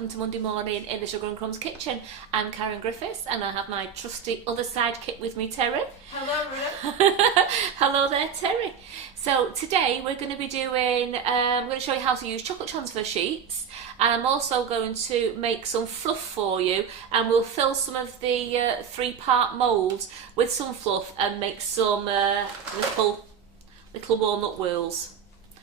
welcome to Monday morning in the Sugar and Crumbs Kitchen. I'm Karen Griffiths and I have my trusty other sidekick with me, Terry. Hello, Ruth. Hello there, Terry. So today we're going to be doing, I'm going to show you how to use chocolate transfer sheets, and I'm also going to make some fluff for you, and we'll fill some of the 3-part moulds with some fluff and make some little walnut whirls.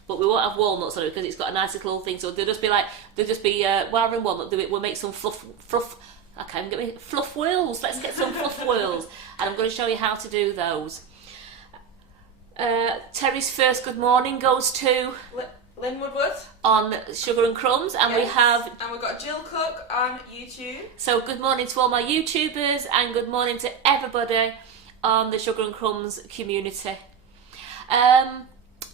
But we won't have walnuts on it because it's got a nice little thing. So they'll just be wire and walnut. We'll make some fluff. Okay, I'm getting fluff whirls. Let's get some fluff whirls, and I'm going to show you how to do those. Terry's first good morning goes to Lynn Woodward on Sugar and Crumbs, and yes. we've got Jill Cook on YouTube. So good morning to all my YouTubers, and good morning to everybody on the Sugar and Crumbs community.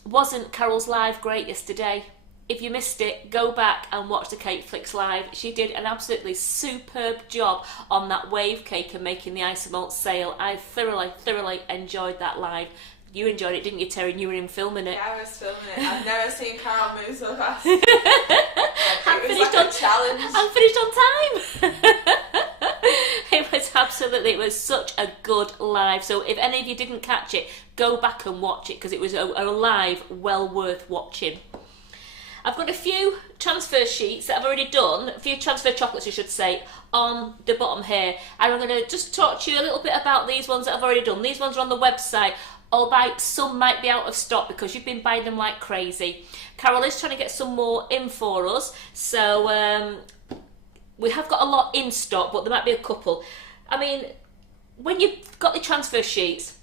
Wasn't Carol's live great yesterday? If you missed it, go back and watch the Cake Flicks live. She did an absolutely superb job on that wave cake and making the ice malt sail. I thoroughly enjoyed that live. You enjoyed it, didn't you, Terry? You were in filming it. Yeah, I was filming it. I've never seen Carol move so fast. I'm finished on time. It was such a good live. So if any of you didn't catch it, go back and watch it because it was a live well worth watching. I've got a few transfer sheets that I've already done, a few transfer chocolates I should say, on the bottom here. And I'm going to just talk to you a little bit about these ones that I've already done. These ones are on the website, albeit some might be out of stock because you've been buying them like crazy. Carol is trying to get some more in for us, so we have got a lot in stock, but there might be a couple. I mean, when you've got the transfer sheets,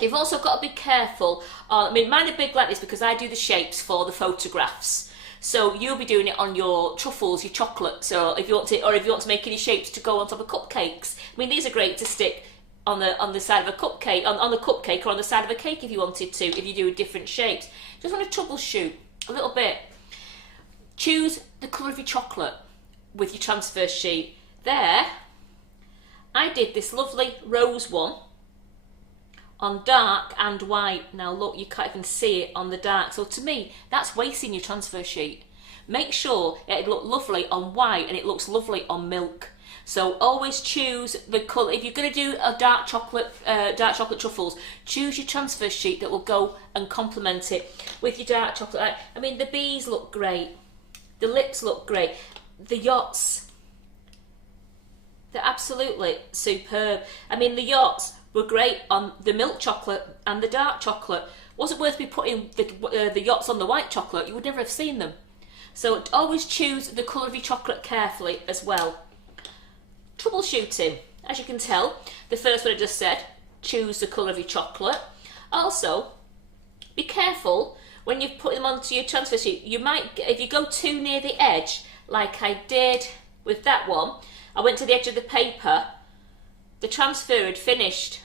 you've also got to be careful. Mine are big like this because I do the shapes for the photographs. So you'll be doing it on your truffles, your chocolate. So if you want to make any shapes to go on top of cupcakes, I mean these are great to stick on the side of a cupcake, on a cupcake or on the side of a cake if you wanted to. If you do different shapes, just want to troubleshoot a little bit. Choose the colour of your chocolate with your transfer sheet. There, I did this lovely rose one on dark and white. Now look, you can't even see it on the dark. So to me, that's wasting your transfer sheet. Make sure it looks lovely on white and it looks lovely on milk. So always choose the colour. If you're going to do a dark chocolate truffles, choose your transfer sheet that will go and complement it with your dark chocolate. I mean, the bees look great. The lips look great. The yachts, they're absolutely superb. I mean, the yachts were great on the milk chocolate and the dark chocolate. Wasn't worth me putting the yachts on the white chocolate. You would never have seen them. So always choose the colour of your chocolate carefully as well. Troubleshooting, as you can tell, the first one I just said, choose the colour of your chocolate. Also, be careful when you're putting them onto your transfer sheet. You might, if you go too near the edge, like I did with that one, I went to the edge of the paper, the transfer had finished.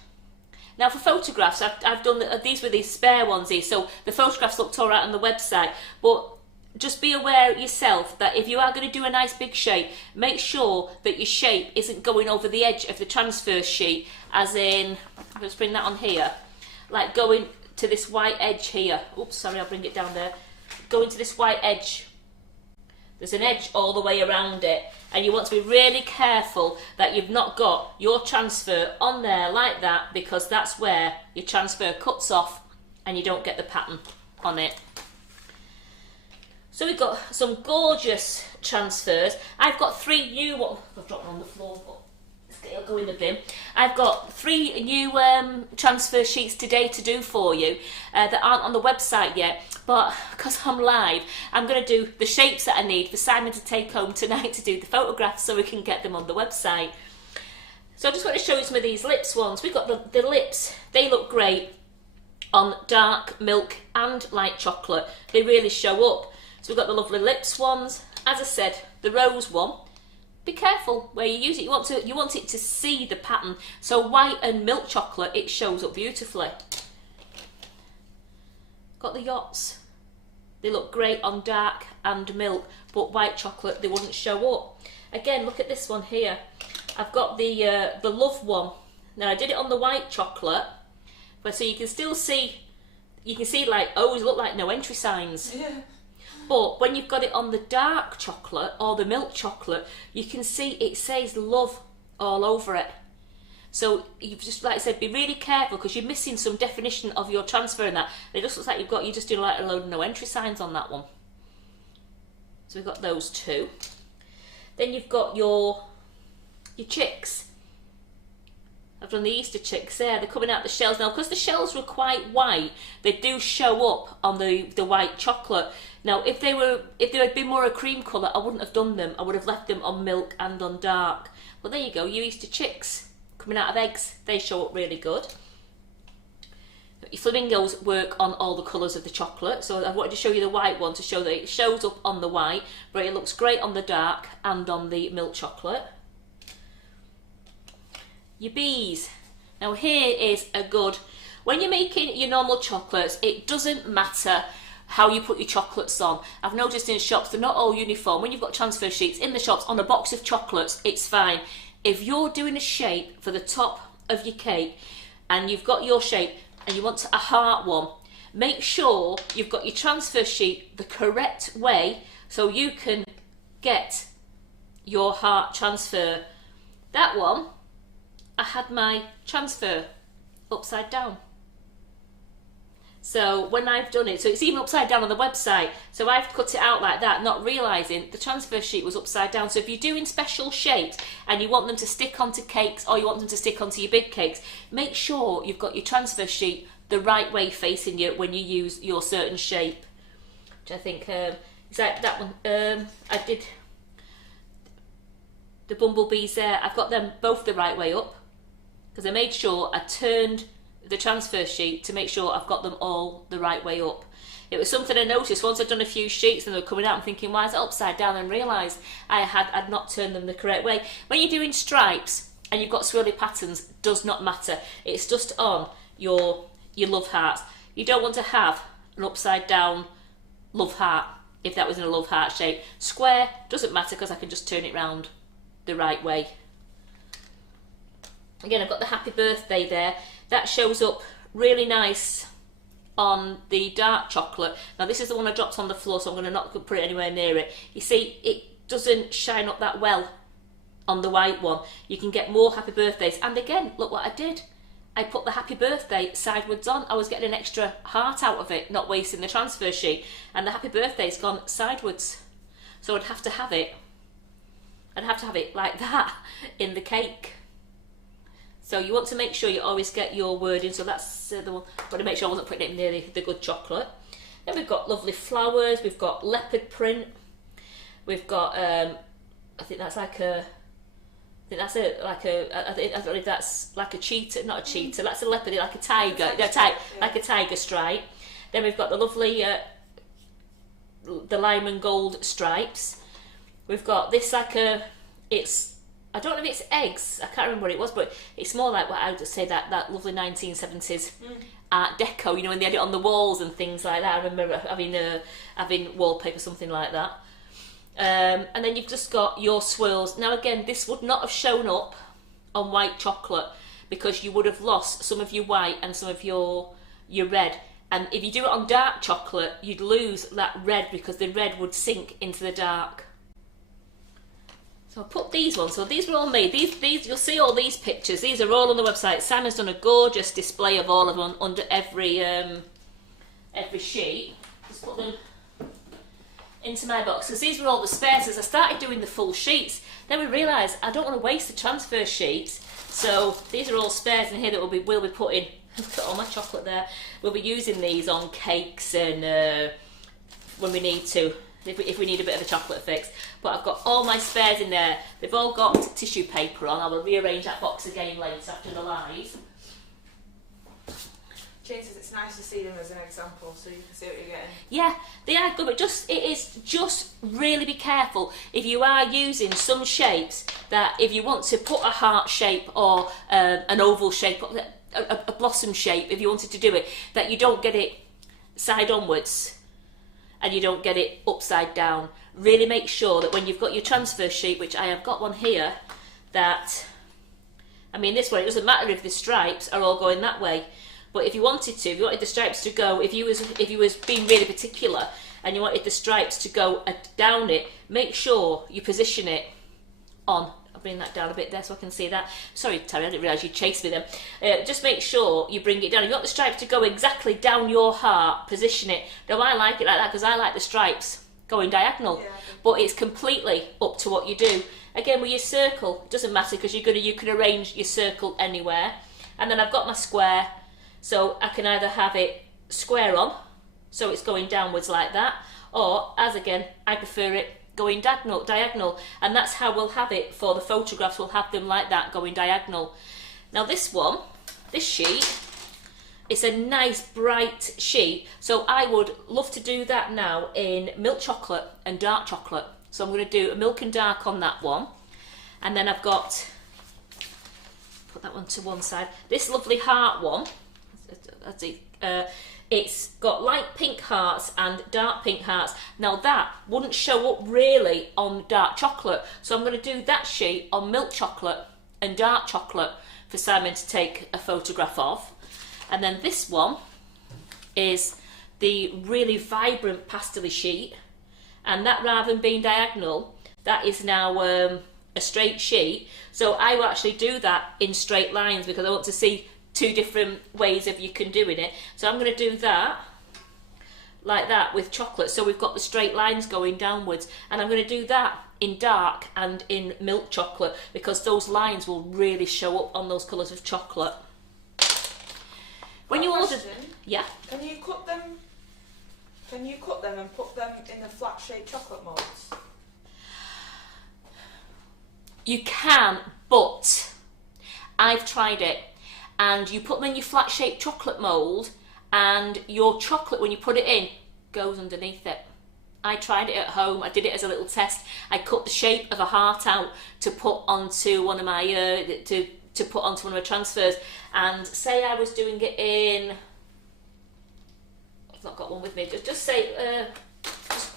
Now for photographs, I've done, these were these spare ones here, so the photographs looked alright on the website, but just be aware yourself that if you are going to do a nice big shape, make sure that your shape isn't going over the edge of the transfer sheet, as in, let's bring that on here, like going to this white edge here. Oops, sorry, I'll bring it down there. Going to this white edge. There's an edge all the way around it, and you want to be really careful that you've not got your transfer on there like that, because that's where your transfer cuts off and you don't get the pattern on it. So we've got some gorgeous transfers. I've got 3 new ones. I've dropped them on the floor, but it'll go in the bin. I've got 3 new transfer sheets today to do for you that aren't on the website yet. But because I'm live, I'm going to do the shapes that I need for Simon to take home tonight to do the photographs so we can get them on the website. So I just want to show you some of these lips ones. We've got the lips. They look great on dark milk and light chocolate. They really show up. So we've got the lovely lips ones. As I said, the rose one. Be careful where you use it. You want it to see the pattern. So white and milk chocolate, it shows up beautifully. Got the yachts. They look great on dark and milk, but white chocolate, they wouldn't show up. Again, look at this one here. I've got the love one. Now I did it on the white chocolate, but so you can still see. You can see like O's look like no entry signs. Yeah. But when you've got it on the dark chocolate or the milk chocolate, you can see it says love all over it. So you've just, like I said, be really careful because you're missing some definition of your transfer in that. And it just looks like you're just doing like a load of no entry signs on that one. So we've got those two. Then you've got your chicks. I've done the Easter chicks there. They're coming out the shells now. Because the shells were quite white, they do show up on the white chocolate. Now, if they had been more a cream colour, I wouldn't have done them. I would have left them on milk and on dark. Well, there you go. Your Easter chicks coming out of eggs. They show up really good. Your flamingos work on all the colours of the chocolate. So I wanted to show you the white one to show that it shows up on the white, but it looks great on the dark and on the milk chocolate. Your bees. Now here is a good, when you're making your normal chocolates, it doesn't matter how you put your chocolates on. I've noticed in shops they're not all uniform. When you've got transfer sheets in the shops on a box of chocolates, it's fine. If you're doing a shape for the top of your cake and you've got your shape and you want a heart one, make sure you've got your transfer sheet the correct way so you can get your heart transfer. That one, I had my transfer upside down. So when I've done it, so it's even upside down on the website, so I've cut it out like that, not realising the transfer sheet was upside down. So if you're doing special shapes and you want them to stick onto cakes or you want them to stick onto your big cakes, make sure you've got your transfer sheet the right way facing you when you use your certain shape. Which I think, is that one, I did the bumblebees there, I've got them both the right way up, because I made sure I turned the transfer sheet to make sure I've got them all the right way up. It was something I noticed once I'd done a few sheets and they were coming out and thinking, why is it upside down? And realised I'd not turned them the correct way. When you're doing stripes and you've got swirly patterns, does not matter. It's just on your love hearts. You don't want to have an upside down love heart if that was in a love heart shape. Square, doesn't matter because I can just turn it round the right way. Again, I've got the happy birthday there. That shows up really nice on the dark chocolate. Now this is the one I dropped on the floor, so I'm going to not put it anywhere near it. You see, it doesn't shine up that well on the white one. You can get more happy birthdays. And again, look what I did. I put the happy birthday sideways on. I was getting an extra heart out of it, not wasting the transfer sheet. And the happy birthday's gone sideways. So I'd have to have it like that in the cake. So you want to make sure you always get your wording. So that's the one. Got to make sure I wasn't putting it near the good chocolate. Then we've got lovely flowers. We've got leopard print. We've got I think that's like a. I don't know if that's like a cheetah, not a cheetah. That's a leopard, like a tiger, like a tiger stripe. Then we've got the lovely the lime and gold stripes. We've got this I don't know if it's eggs, I can't remember what it was, but it's more like what I would say that lovely 1970s Art Deco, you know, when they had it on the walls and things like that. I remember having wallpaper, something like that. And then you've just got your swirls. Now again, this would not have shown up on white chocolate because you would have lost some of your white and some of your red. And if you do it on dark chocolate, you'd lose that red because the red would sink into the dark. So I'll put these ones. So these were all made. These you'll see all these pictures. These are all on the website. Simon's done a gorgeous display of all of them under every sheet. Just put them into my box because these were all the spares. As I started doing the full sheets, then we realised I don't want to waste the transfer sheets. So these are all spares in here that we'll be putting. Put all my chocolate there. We'll be using these on cakes and when we need to. If we need a bit of a chocolate fix. But I've got all my spares in there. They've all got tissue paper on. I will rearrange that box again later after the live. Jane says it's nice to see them as an example so you can see what you're getting. Yeah, they are good, but it is just really be careful if you are using some shapes that if you want to put a heart shape or an oval shape, a blossom shape, if you wanted to do it, that you don't get it side onwards. And you don't get it upside down. Really make sure that when you've got your transfer sheet, which I have got one here, that, I mean this one, it doesn't matter if the stripes are all going that way, but if you wanted the stripes to go, if you was being really particular and you wanted the stripes to go down it, make sure you position it on. I'll bring that down a bit there so I can see that. Sorry, Terry, I didn't realise you chased me then. Just make sure you bring it down. If you want the stripes to go exactly down your heart, position it. Now, I like it like that because I like the stripes going diagonal, but it's completely up to what you do. Again, with your circle, it doesn't matter because you can arrange your circle anywhere. And then I've got my square, so I can either have it square on, so it's going downwards like that, or, as again, I prefer it going diagonal, and that's how we'll have it for the photographs. We'll have them like that, going diagonal. Now this sheet, it's a nice bright sheet, so I would love to do that now in milk chocolate and dark chocolate. So I'm going to do a milk and dark on that one, and then I've got, put that one to one side, this lovely heart one. It's got light pink hearts and dark pink hearts. Now that wouldn't show up really on dark chocolate, so I'm going to do that sheet on milk chocolate and dark chocolate for Simon to take a photograph of. And then this one is the really vibrant pastel sheet, and that, rather than being diagonal, that is now a straight sheet. So I will actually do that in straight lines because I want to see two different ways of you can doing it. So I'm going to do that like that with chocolate, so we've got the straight lines going downwards, and I'm going to do that in dark and in milk chocolate because those lines will really show up on those colours of chocolate. When you order, yeah, can you cut them and put them in the flat shaped chocolate molds? You can, but I've tried it. And you put them in your flat shaped chocolate mould, and your chocolate, when you put it in, goes underneath it. I tried it at home. I did it as a little test. I cut the shape of a heart out to put onto one of my to put onto one of my transfers, and say I was doing it in, I've not got one with me, just say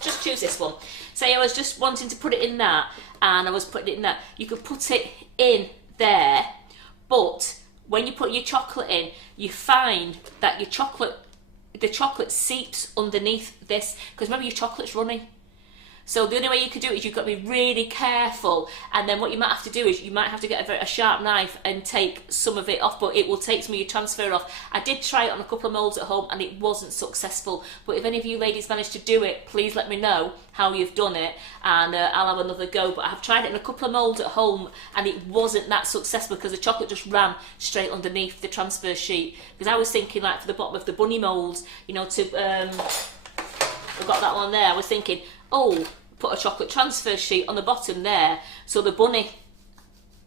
just choose this one. Say I was just wanting to put it in that, and I was putting it in that. You could put it in there, but when you put your chocolate in, you find that the chocolate seeps underneath this, because remember, your chocolate's running. So the only way you could do it is you've got to be really careful, and then what you might have to do is you might have to get a sharp knife and take some of it off, but it will take some of your transfer off. I did try it on a couple of moulds at home and it wasn't successful, but if any of you ladies managed to do it, please let me know how you've done it, and I'll have another go. But I've tried it in a couple of moulds at home and it wasn't that successful because the chocolate just ran straight underneath the transfer sheet. Because I was thinking, like, for the bottom of the bunny moulds, you know, I've got that one there, I was thinking, oh, put a chocolate transfer sheet on the bottom there, so the bunny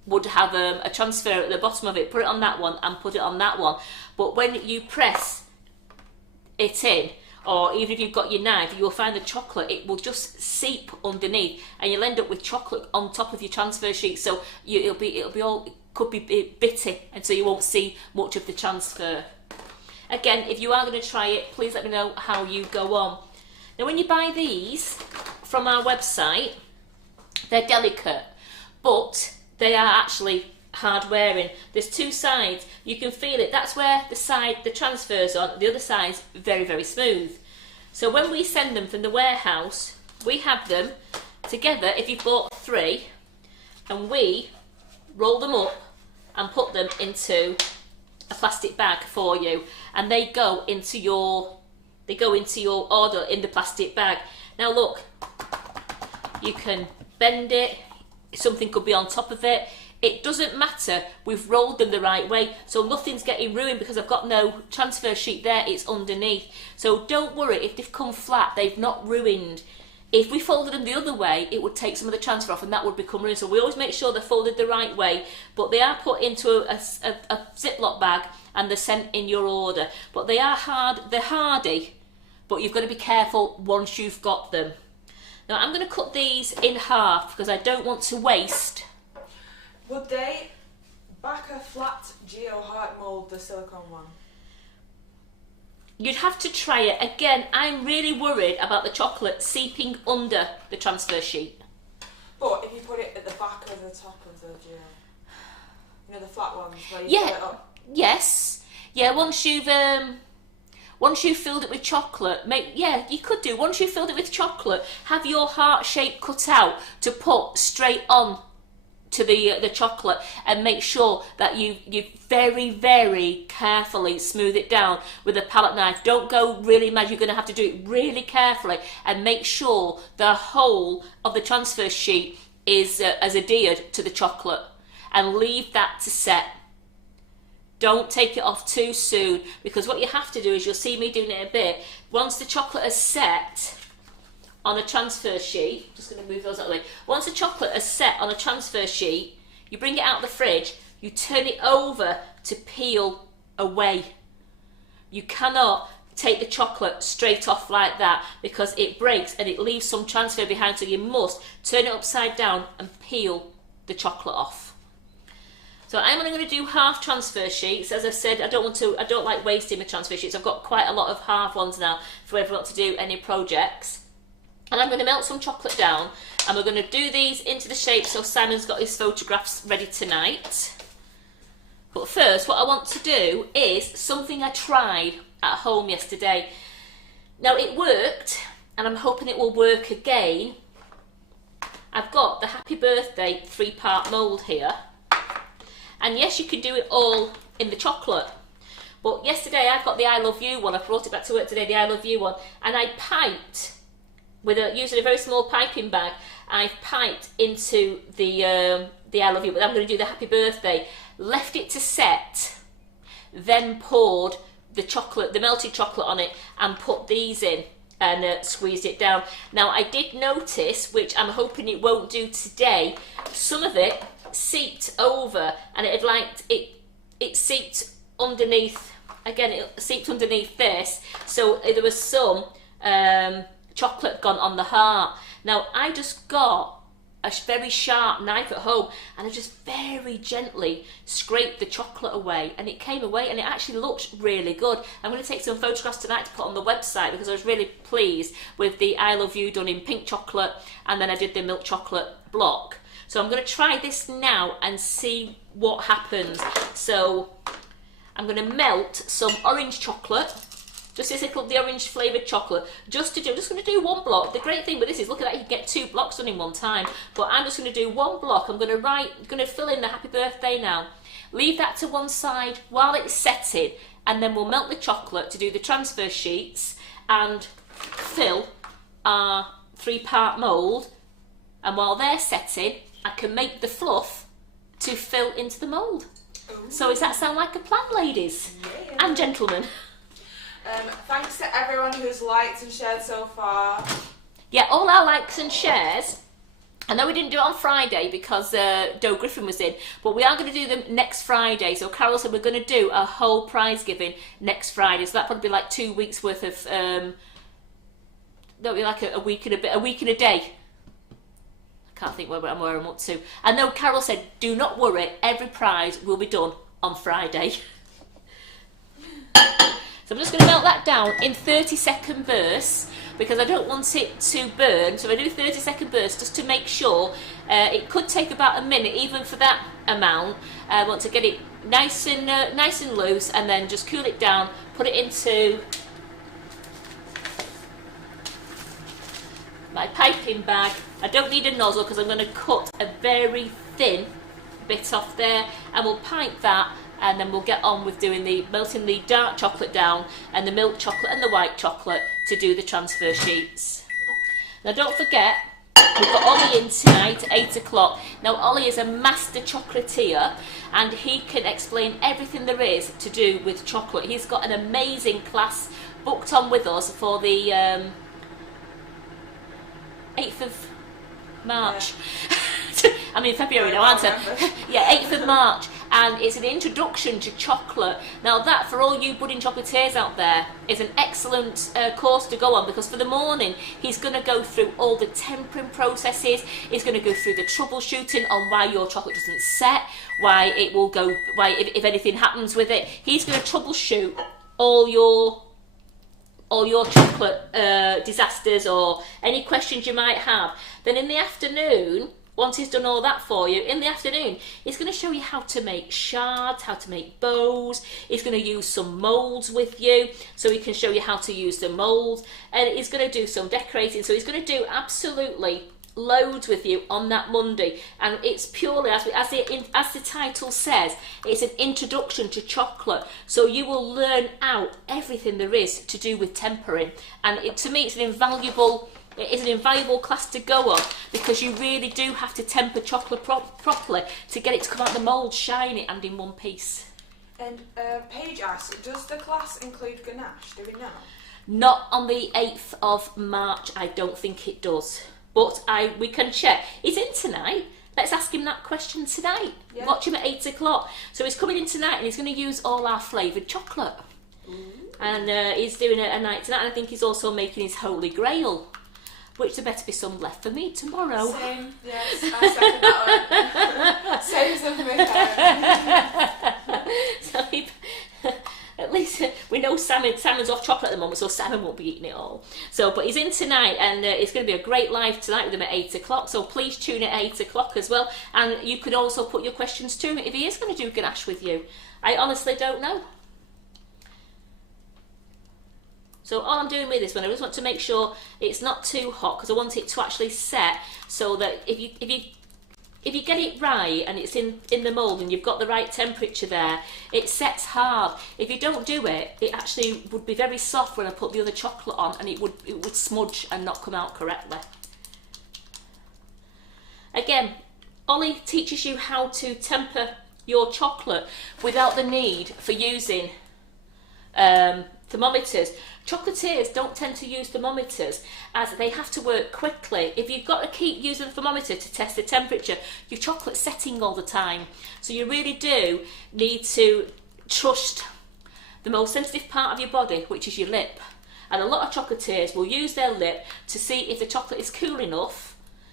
would have a transfer at the bottom of it, put it on that one and put it on that one. But when you press it in, or even if you've got your knife, you will find the chocolate, it will just seep underneath, and you'll end up with chocolate on top of your transfer sheet, so it'll be all, it could be bitty, and so you won't see much of the transfer. Again, if you are going to try it, please let me know how you go on. Now, when you buy these from our website, they're delicate, but they are actually hard wearing. There's two sides, you can feel it. That's where the transfers on, the other side's very, very smooth. So when we send them from the warehouse, we have them together, if you've bought 3, and we roll them up and put them into a plastic bag for you, and they go into your order in the plastic bag. Now look, you can bend it, something could be on top of it, it doesn't matter, we've rolled them the right way, so nothing's getting ruined because I've got no transfer sheet there, it's underneath. So don't worry, if they've come flat, they've not ruined. If we folded them the other way, it would take some of the transfer off and that would become ruined. So we always make sure they're folded the right way, but they are put into a Ziploc bag and they're sent in your order. But they are hard, they're hardy, but you've got to be careful once you've got them. Now I'm going to cut these in half because I don't want to waste. Would they back a flat Geo heart mould, the silicone one? You'd have to try it. Again, I'm really worried about the chocolate seeping under the transfer sheet. But if you put it at the back or the top of the Geo, you know, the flat ones where you put it up. Yes. Yeah, once you've Once you've filled it with chocolate, you could do. Once you've filled it with chocolate, have your heart shape cut out to put straight on to the chocolate, and make sure that you very, very carefully smooth it down with a palette knife. Don't go really mad. You're going to have to do it really carefully and make sure the whole of the transfer sheet is as adhered to the chocolate, and leave that to set. Don't take it off too soon, because what you have to do is, you'll see me doing it a bit, once the chocolate is set on a transfer sheet, just going to move those out of the way. Once the chocolate is set on a transfer sheet, you bring it out of the fridge, you turn it over to peel away. You cannot take the chocolate straight off like that, because it breaks and it leaves some transfer behind, so you must turn it upside down and peel the chocolate off. So I'm only going to do half transfer sheets. As I said, I don't like wasting my transfer sheets. I've got quite a lot of half ones now for everyone to do any projects. And I'm going to melt some chocolate down, and we're going to do these into the shape so Simon's got his photographs ready tonight. But first, what I want to do is something I tried at home yesterday. Now, it worked, and I'm hoping it will work again. I've got the Happy Birthday 3-part mould here. And yes, you can do it all in the chocolate. But yesterday I've got the I Love You one. I brought it back to work today, the I Love You one. And I piped, using a very small piping bag, I've piped into the I Love You. But I'm going to do the Happy Birthday. Left it to set, then poured the melted chocolate on it, and put these in and squeezed it down. Now, I did notice, which I'm hoping it won't do today, some of it seeped over, and it seeped underneath. Again, it seeped underneath this, so there was some chocolate gone on the heart. Now, I just got a very sharp knife at home, and I just very gently scraped the chocolate away, and it came away, and it actually looks really good. I'm going to take some photographs tonight to put on the website, because I was really pleased with the I Love You done in pink chocolate, and then I did the milk chocolate block. So I'm going to try this now and see what happens. So I'm going to melt some orange chocolate, just this little, the orange flavoured chocolate, I'm just going to do one block. The great thing with this is, look at that, you can get 2 blocks done in one time. But I'm just going to do one block. I'm going to fill in the Happy Birthday now. Leave that to one side while it's setting, and then we'll melt the chocolate to do the transfer sheets and fill our 3-part mould. And while they're setting, I can make the fluff to fill into the mould. So does that sound like a plan, ladies? Yeah. And gentlemen? Thanks to everyone who's liked and shared so far. Yeah, all our likes and shares. I know we didn't do it on Friday because Doe Griffin was in, but we are going to do them next Friday. So Carol said we're going to do a whole prize giving next Friday. So that'll probably be like 2 weeks worth of, that'll be like a week and a day. Can't think where I'm up to. I know Carol said, do not worry, every prize will be done on Friday. So I'm just going to melt that down in 30-second bursts, because I don't want it to burn. So I do 30-second bursts just to make sure. It could take about a minute even for that amount. I want to get it nice and loose, and then just cool it down, put it into my piping bag. I don't need a nozzle because I'm going to cut a very thin bit off there, and we'll pipe that, and then we'll get on with melting the dark chocolate down and the milk chocolate and the white chocolate to do the transfer sheets. Now don't forget, we've got Ollie in tonight at 8 o'clock. Now Ollie is a master chocolatier, and he can explain everything there is to do with chocolate. He's got an amazing class booked on with us for the 8th of March. Yeah. I mean February now, aren't I? Yeah, 8th of March. And it's an introduction to chocolate. Now that, for all you budding chocolatiers out there, is an excellent course to go on, because for the morning he's going to go through all the tempering processes. He's going to go through the troubleshooting on why your chocolate doesn't set, why it will go, why if anything happens with it. He's going to troubleshoot all your chocolate disasters or any questions you might have. Then in the afternoon, once he's done all that for you, in the afternoon, he's going to show you how to make shards, how to make bows. He's going to use some moulds with you, so he can show you how to use the moulds. And he's going to do some decorating, so he's going to do absolutely loads with you on that Monday. And it's purely, as the title says, it's an introduction to chocolate. So you will learn out everything there is to do with tempering. And to me, it's an invaluable class to go on, because you really do have to temper chocolate properly to get it to come out the mould shiny and in one piece. And Paige asked, does the class include ganache? Do we know? Not on the 8th of March, I don't think it does. But we can check. He's in tonight. Let's ask him that question tonight. Yeah. Watch him at 8 o'clock. So he's coming in tonight and he's going to use all our flavoured chocolate. And he's doing a night tonight, and I think he's also making his Holy Grail, which there better be some left for me tomorrow. Same, yes, I second that one. Same as with me. So at least we know Simon's off chocolate at the moment, so Simon won't be eating it all. So, but he's in tonight, and it's going to be a great live tonight with him at 8 o'clock, so please tune in at 8 o'clock as well. And you could also put your questions to him if he is going to do ganache with you. I honestly don't know. So all I'm doing with this one, I just want to make sure it's not too hot, because I want it to actually set, so that if you get it right and it's in the mould and you've got the right temperature there, it sets hard. If you don't do it, it actually would be very soft when I put the other chocolate on, and it would smudge and not come out correctly. Again, Ollie teaches you how to temper your chocolate without the need for using thermometers. Chocolatiers don't tend to use thermometers, as they have to work quickly. If you've got to keep using the thermometer to test the temperature, your chocolate's setting all the time. So you really do need to trust the most sensitive part of your body, which is your lip. And a lot of chocolatiers will use their lip to see if the chocolate is cool enough.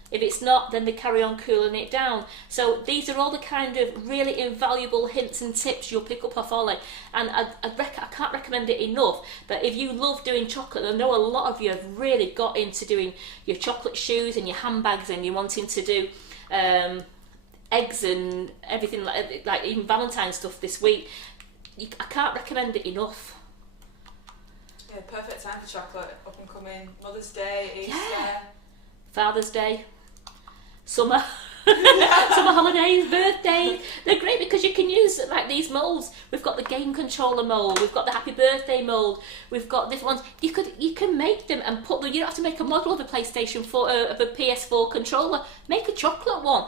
If it's not, then they carry on cooling it down. So these are all the kind of really invaluable hints and tips you'll pick up off Ollie. And I can't recommend it enough, that if you love doing chocolate, I know a lot of you have really got into doing your chocolate shoes and your handbags, and you're wanting to do eggs and everything, like even Valentine's stuff this week. I can't recommend it enough. Yeah, perfect time for chocolate, up and coming. Mother's Day, Easter. Yeah. Father's Day. Summer, summer holidays, birthdays. They're great because you can use like these moulds. We've got the game controller mould, we've got the happy birthday mould, we've got different ones. You can make them and put them. You don't have to make a model of a PlayStation 4, of a PS4 controller. Make a chocolate one.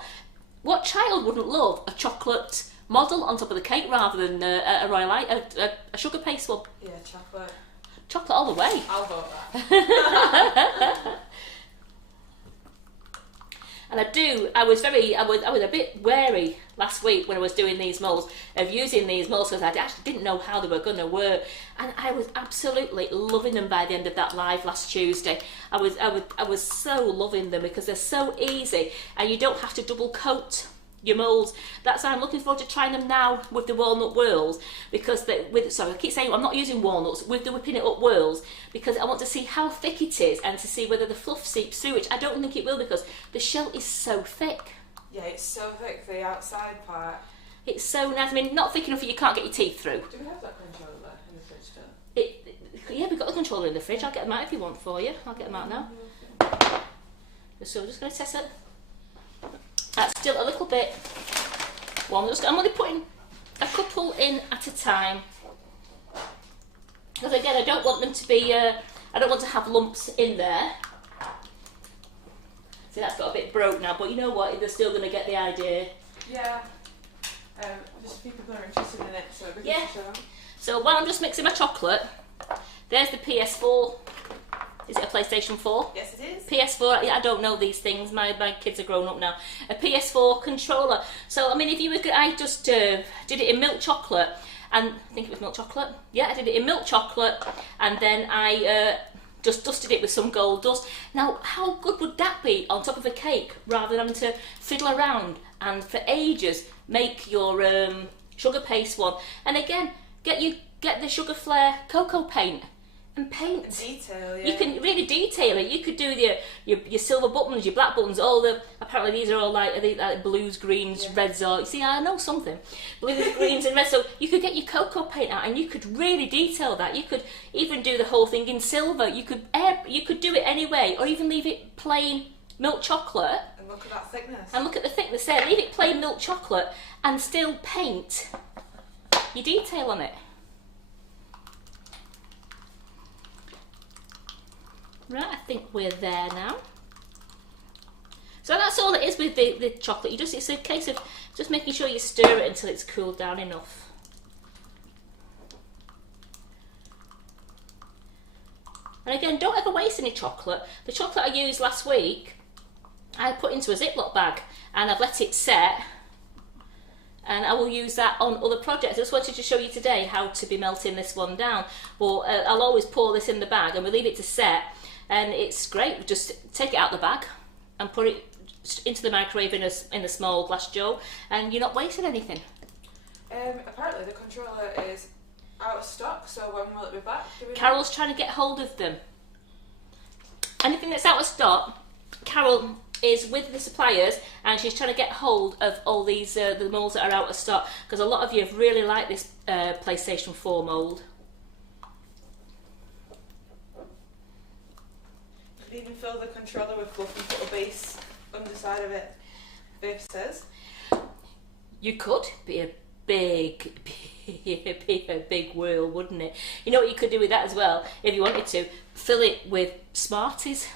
What child wouldn't love a chocolate model on top of the cake rather than a sugar paste one? Yeah, chocolate. Chocolate all the way. I'll vote that. And I was a bit wary last week when I was doing these moulds, of using these moulds, because I actually didn't know how they were going to work, and I was absolutely loving them by the end of that live last Tuesday. I was so loving them because they're so easy, and you don't have to double coat your moulds. That's why I'm looking forward to trying them now with the walnut whirls, because I keep saying I'm not using walnuts, with the Whippin It Up Whirls, because I want to see how thick it is and to see whether the fluff seeps through, which I don't think it will, because the shell is so thick. Yeah, it's so thick, the outside part. It's so nice. I mean, not thick enough that you can't get your teeth through. Do we have that controller in the fridge still? Yeah, we've got the controller in the fridge. I'll get them out if you want for you. I'll get them out now. So I'm just going to test it. That's still a little bit warm. I'm only putting a couple in at a time, because again, I don't want them to be. I don't want to have lumps in there. See, that's got a bit broke now, but you know what? They're still going to get the idea. Yeah. Just people that are interested in it, so we can show them. So while I'm just mixing my chocolate, there's the PS4. Is it a PlayStation 4? Yes, it is. PS4, I don't know these things. My kids are grown up now. A PS4 controller. So, I mean, if you were, I just did it in milk chocolate, and I think it was milk chocolate. Yeah, I did it in milk chocolate, and then I just dusted it with some gold dust. Now, how good would that be on top of a cake, rather than having to fiddle around and for ages make your sugar paste one? And again, get the Sugar Flare cocoa paint. and paint. Detail, yeah. You can really detail it. You could do your silver buttons, your black buttons, all the, apparently these are all like blues, greens, reds, or, you see, I know something. Blues, greens and reds, so you could get your cocoa paint out and you could really detail that. You could even do the whole thing in silver. You could do it anyway, or even leave it plain milk chocolate. And look at that thickness. And look at the thickness there. Leave it plain milk chocolate and still paint your detail on it. Right, I think we're there now. So that's all it is with the chocolate. It's a case of just making sure you stir it until it's cooled down enough. And again, don't ever waste any chocolate. The chocolate I used last week, I put into a Ziploc bag and I've let it set. And I will use that on other projects. I just wanted to show you today how to be melting this one down. But I'll always pour this in the bag and we leave it to set. And it's great. Just take it out the bag and put it into the microwave in a small glass jar, and you're not wasting anything. Apparently the controller is out of stock, so when will it be back? Carol's trying to get hold of them. Anything that's out of stock, Carol is with the suppliers and she's trying to get hold of all these the moulds that are out of stock, because a lot of you have really liked this PlayStation 4 mould. You can even fill the controller with fluff and put a base underside of it. Biff says. You could be a big whirl, wouldn't it? You know what you could do with that as well, if you wanted to? Fill it with Smarties.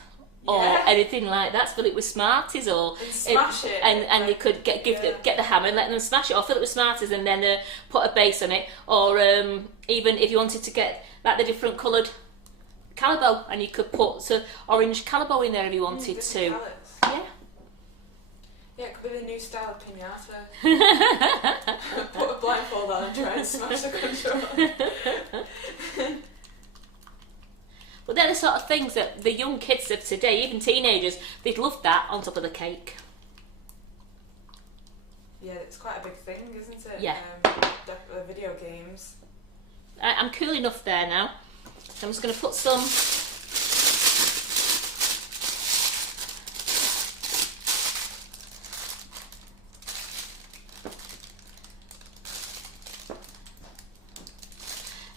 Or anything like that. Fill it with Smarties, or and smash it. And you could get the hammer and let them smash it, or fill it with Smarties and then put a base on it, or even if you wanted to get like the different coloured Calibo, and you could put orange Calibo in there if you wanted to. Colours. Yeah. Yeah, it could be the new style of pinata. Put a blindfold on and try and smash the controller. But they're the sort of things that the young kids of today, even teenagers, they'd love that on top of the cake. Yeah, it's quite a big thing, isn't it? Yeah. Video games. I'm cool enough there now. So I'm just going to put some...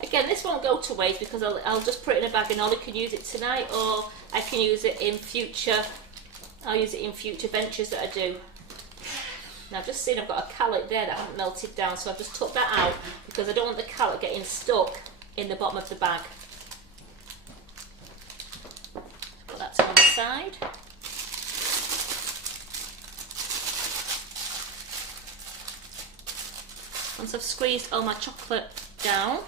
Again, this won't go to waste because I'll just put it in a bag and Ollie can use it tonight, or I can use it in future. I'll use it in future ventures that I do. Now I've just seen I've got a callet there that I haven't melted down, so I've just took that out because I don't want the callet getting stuck in the bottom of the bag. Put that to one side. Once I've squeezed all my chocolate down,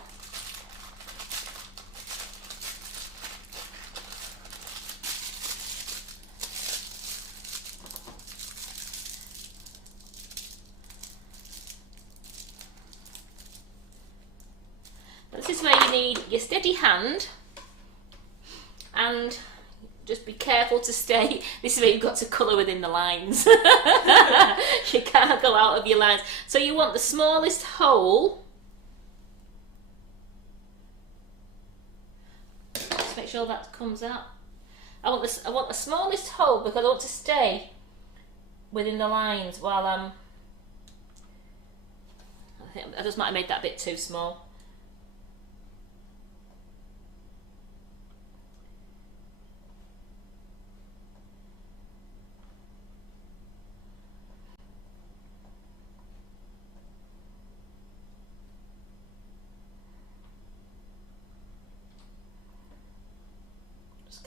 this is where you need your steady hand, and just be careful to stay. This is where you've got to colour within the lines. You can't go out of your lines. So you want the smallest hole. Just make sure that comes out. I want the smallest hole because I want to stay within the lines while I'm... I think I just might have made that a bit too small.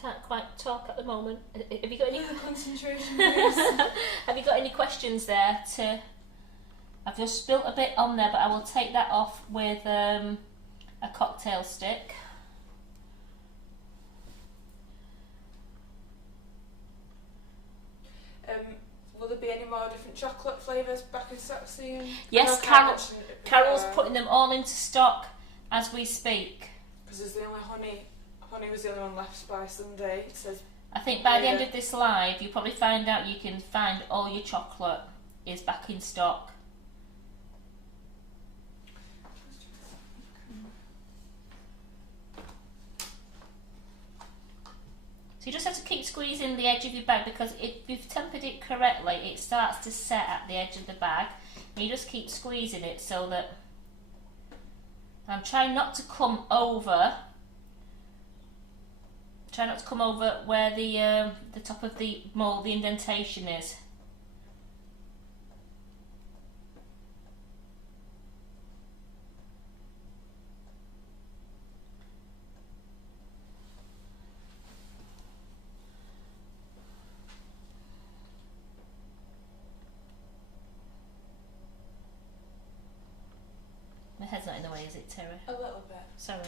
Can't quite talk at the moment. Have you got any concentration? Have you got any questions there? I've just spilt a bit on there, but I will take that off with a cocktail stick. Will there be any more different chocolate flavours back in stock soon? Yes, Carol's putting them all into stock as we speak. Because there's the only honey was the only one left by Sunday. It says. I think by the end of this live, you'll probably find out you can find all your chocolate is back in stock. just have to keep squeezing the edge of your bag, because if you've tempered it correctly, it starts to set at the edge of the bag. And you just keep squeezing it so that I'm trying not to come over. Try not to come over where the top of the mould, the indentation is. My head's not in the way, is it, Terry? A little bit. Sorry.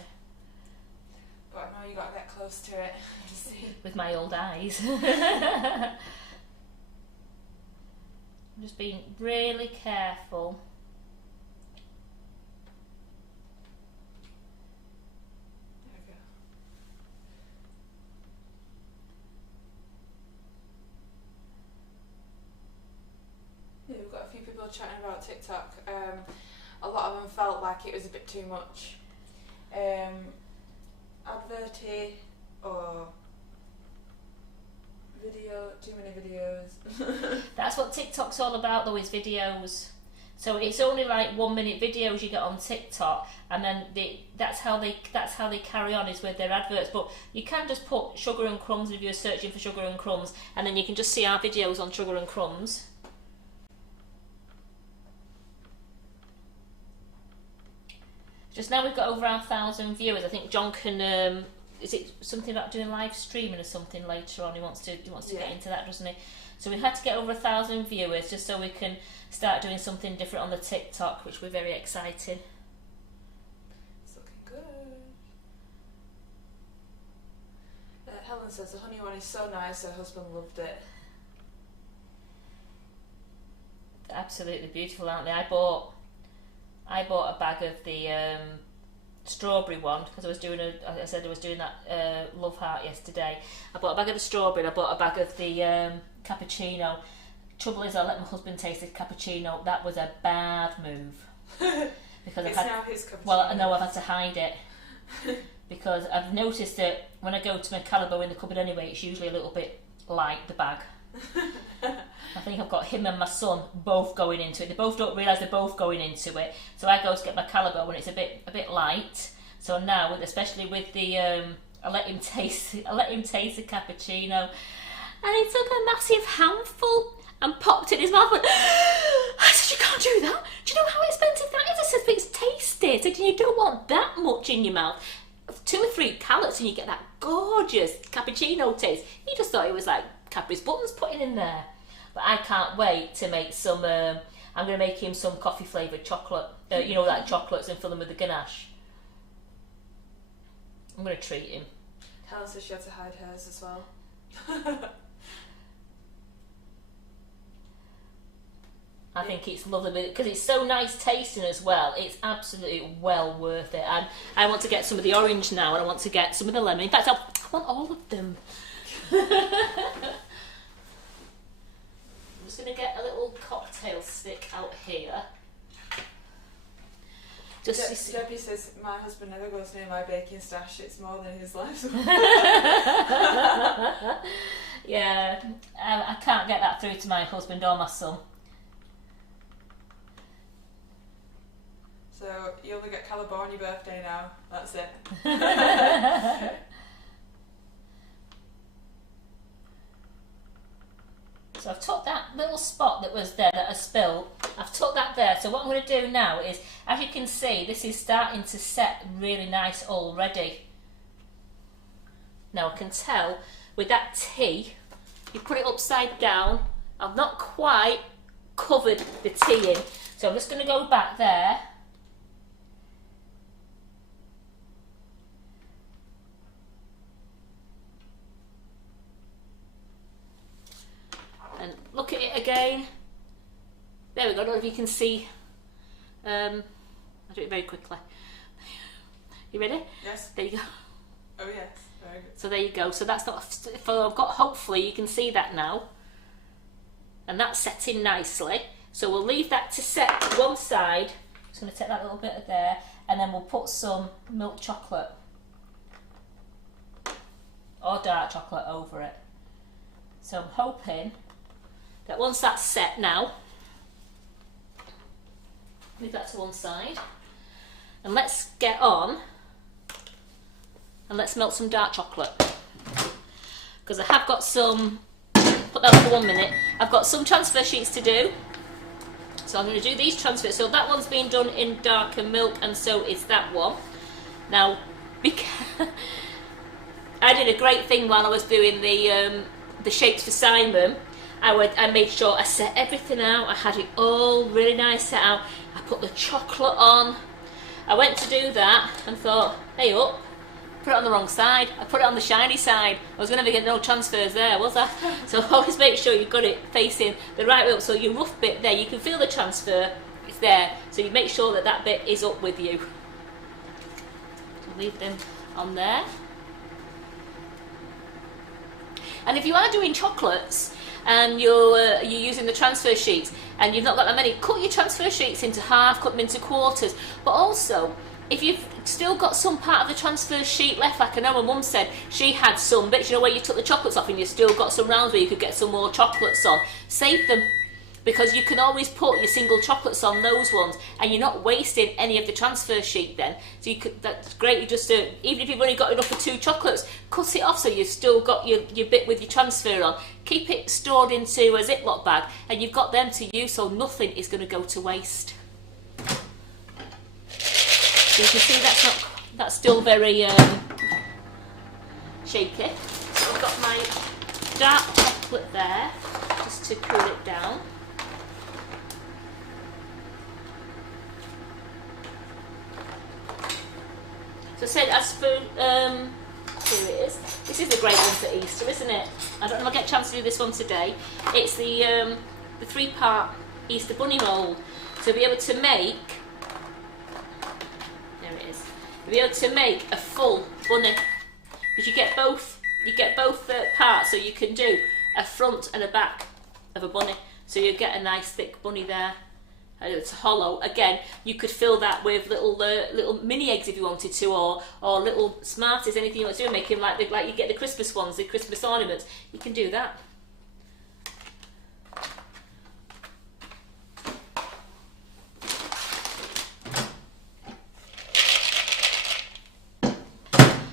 But I know you got to get close to it to see. With my old eyes. I'm just being really careful. There we go. Yeah, we've got a few people chatting about TikTok. A lot of them felt like it was a bit too much adverty or video, too many videos. That's what TikTok's all about though, is videos. So it's only like 1 minute videos you get on TikTok, and then that's how they carry on, is with their adverts. But you can just put Sugar and Crumbs if you're searching for Sugar and Crumbs, and then you can just see our videos on Sugar and Crumbs. Just now we've got over 1,000 viewers. I think John can. Is it something about doing live streaming or something later on? He wants to get into that, doesn't he? So we had to get over 1,000 viewers just so we can start doing something different on the TikTok, which we're very excited. It's looking good. Helen says the honey one is so nice. Her husband loved it. They're absolutely beautiful, aren't they? I bought a bag of the strawberry one because I was doing that love heart yesterday. I bought a bag of the strawberry and I bought a bag of the cappuccino. Trouble is, I let my husband taste the cappuccino. That was a bad move because now his cappuccino. Well, I know I've had to hide it because I've noticed that when I go to my Calibo in the cupboard anyway, it's usually a little bit light, the bag. I think I've got him and my son both going into it. They both don't realise they're both going into it. So I go to get my Calibo when it's a bit light. So now, especially with the, I let him taste the cappuccino, and he took a massive handful and popped it in his mouth. I said, "You can't do that. Do you know how expensive that is?" I said, "But it's tasty." I said, "You don't want that much in your mouth. 2 or 3 calories and you get that gorgeous cappuccino taste." He just thought it was like Cadbury's buttons putting in there. But I can't wait to make some. I'm going to make him some coffee flavoured chocolate. Like chocolates, and fill them with the ganache. I'm going to treat him. Helen says she had to hide hers as well. I think it's lovely because it's so nice tasting as well. It's absolutely well worth it. And I want to get some of the orange now, and I want to get some of the lemon. In fact, I want all of them. I'm just going to get a little cocktail stick out here. Debbie says, "My husband never goes near my baking stash. It's more than his life." Yeah, I can't get that through to my husband or my son. So you only get Calibo on your birthday now. That's it. So I've took that little spot that was there that I spilled, I've took that there. So what I'm going to do now is, as you can see, this is starting to set really nice already. Now I can tell with that tea, you put it upside down, I've not quite covered the tea in. So I'm just going to go back there. And look at it again. There we go. I don't know if you can see. I'll do it very quickly. You ready? Yes. There you go. Oh yes. Very good. So there you go. So that's not. I've got. Hopefully you can see that now. And that's setting nicely. So we'll leave that to set to one side. Just going to take that little bit of there, and then we'll put some milk chocolate. or dark chocolate over it. So I'm hoping that once that's set now, move that to one side, and let's get on and let's melt some dark chocolate, because I have got some, put that on for 1 minute, I've got some transfer sheets to do, so I'm going to do these transfers. So that one's been done in darker milk, and so is that one. Now, because I did a great thing while I was doing the shapes for Simon. I made sure I set everything out. I had it all really nice set out. I put the chocolate on. I went to do that and thought, hey up, put it on the wrong side. I put it on the shiny side. I was going to get no transfers there, was I? So always make sure you've got it facing the right way up. So your rough bit there, you can feel the transfer, it's there. So you make sure that that bit is up with you. So leave them on there. And if you are doing chocolates and you're using the transfer sheets and you've not got that many, cut your transfer sheets into half, cut them into quarters. But also, if you've still got some part of the transfer sheet left, like I know my mum said she had some bits, you know, where you took the chocolates off and you've still got some rounds where you could get some more chocolates on, save them. Because you can always put your single chocolates on those ones, and you're not wasting any of the transfer sheet then. So you could, that's great. You just even if you've only got enough for 2 chocolates, cut it off so you've still got your bit with your transfer on. Keep it stored into a Ziploc bag, and you've got them to use, so nothing is going to go to waste. So you can see that's still very shaky. So I've got my dark chocolate there, just to cool it down. So I said, as for, here it is. This is a great one for Easter, isn't it? I don't know if I'll get a chance to do this one today. It's the 3-part Easter bunny mould. So be able to make, there it is. You'll be able to make a full bunny, because you get both parts, so you can do a front and a back of a bunny. So you get a nice thick bunny there. It's hollow. Again, you could fill that with little mini eggs if you wanted to, or little Smarties, anything you want to do, make them like you get the Christmas ones, the Christmas ornaments. You can do that.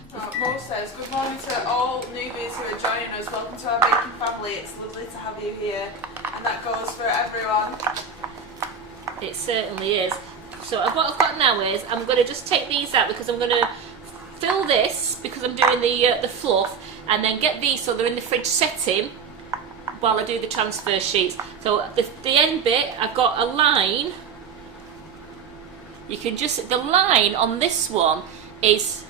Paul says, good morning to all newbies who are joining us. Welcome to our baking family. It's lovely to have you here, and that goes for everyone. It certainly is. So what I've got now is I'm going to just take these out, because I'm going to fill this, because I'm doing the fluff, and then get these so they're in the fridge setting while I do the transfer sheets. So the end bit, I've got a line. You can just, the line on this one is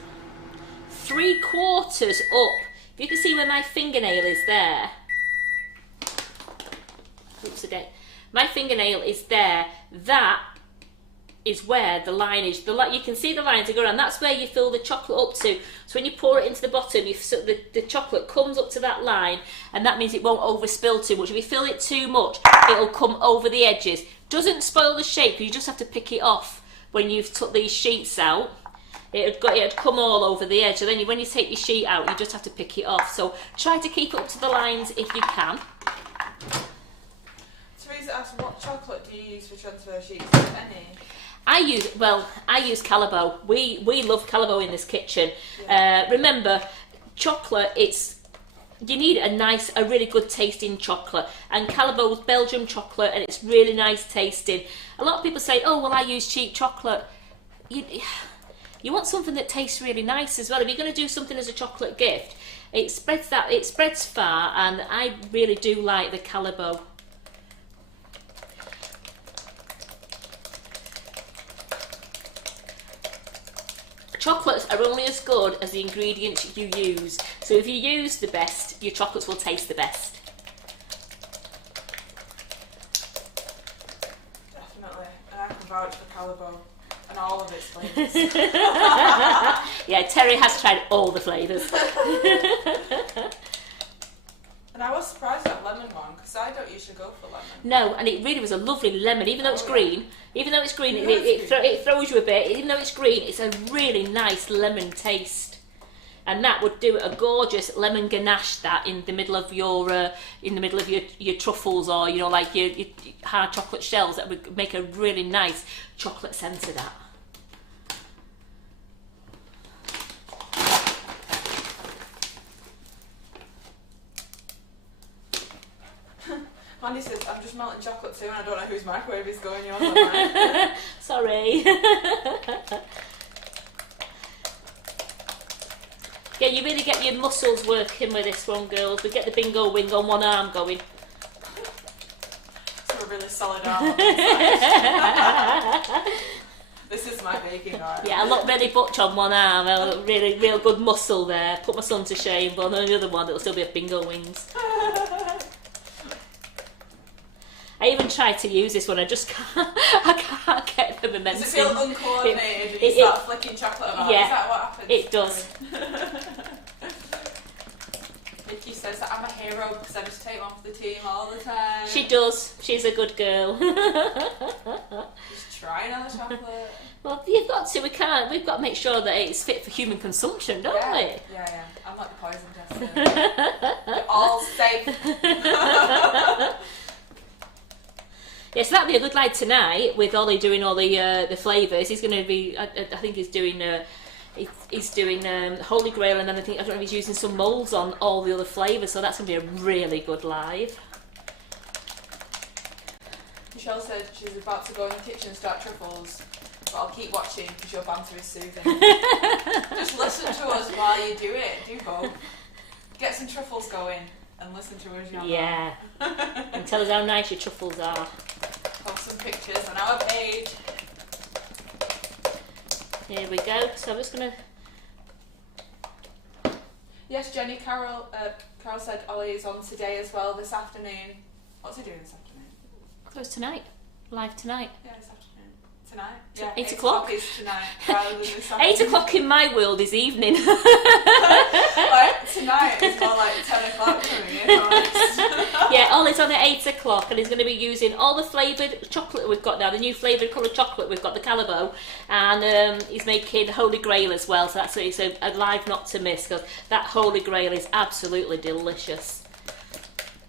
3/4 up. If you can see where my fingernail is there. Oops, again. My fingernail is there. That is where the line is. You can see the lines that go around. That's where you fill the chocolate up to. So when you pour it into the bottom, the chocolate comes up to that line, and that means it won't overspill too much. If you fill it too much, it'll come over the edges. Doesn't spoil the shape. You just have to pick it off when you've took these sheets out. It'd come all over the edge. So then when you take your sheet out, you just have to pick it off. So try to keep it up to the lines if you can. Teresa asked, what chocolate do you use for transfer sheets, if any? I use Calabo. We love Calabo in this kitchen. Yeah. Remember, chocolate, you need a really good tasting chocolate, and Calabo's Belgium chocolate, and it's really nice tasting. A lot of people say, oh well, I use cheap chocolate. You want something that tastes really nice as well. If you're going to do something as a chocolate gift, it spreads far, and I really do like the Calabo. Chocolates are only as good as the ingredients you use. So if you use the best, your chocolates will taste the best. Definitely. And I can vouch for Calabo and all of its flavours. Yeah, Terry has tried all the flavours. And I was surprised at lemon one, because I don't usually go for lemon. No, and it really was a lovely lemon, even though it's green. Even though it's green, it throws you a bit. Even though it's green, it's a really nice lemon taste. and that would do a gorgeous lemon ganache that in the middle of your your truffles, or you know, like your hard chocolate shells. That would make a really nice chocolate centre. That. Mandy says, I'm just melting chocolate too, and I don't know whose microwave is going on. Mine. Sorry. Yeah, you really get your muscles working with this one, girls. We get the bingo wing on one arm going. So a really solid arm. This is my baking arm. Yeah, I look really butch on one arm. I look really, real good muscle there. Put my son to shame, but on the other one, it'll still be a bingo wings. I even tried to use this one, I just can't, I can't get the momentum. Does it feel uncoordinated and you start flicking chocolate about? Yeah, is that what happens? It does. Vicky says that I'm a hero because I just take one for the team all the time. She does. She's a good girl. Just trying on the chocolate. Well, you've got to. We can't. We've got to make sure that it's fit for human consumption, don't we? Yeah. I'm like the poison tester. You're all safe. Yeah, so that'll be a good lad tonight with Ollie doing all the flavours. He's going to be. I think he's doing. He's doing Holy Grail, and then I don't know if he's using some moulds on all the other flavours. So that's going to be a really good live. Michelle said she's about to go in the kitchen and start truffles, but I'll keep watching because your banter is soothing. Just listen to us while you do it. Do both. Get some truffles going and listen to us. Yeah. And tell us how nice your truffles are. Post some pictures on our page. Here we go. So I'm just going to... Yes, Jenny, Carol said Ollie is on today as well this afternoon. What's he doing this afternoon? Oh, it's tonight. Live tonight. Yeah, this afternoon. Tonight? Yeah, 8 o'clock. Is tonight rather than this afternoon. 8 o'clock in my world is evening. Like, tonight is more like 10 o'clock for me, if I'm honest. Yeah, Ollie's on at 8 o'clock and he's going to be using all the flavoured chocolate we've got now, the new flavoured coloured chocolate we've got, the Calabo, and he's making Holy Grail as well, so that's it's a live not to miss, because that Holy Grail is absolutely delicious.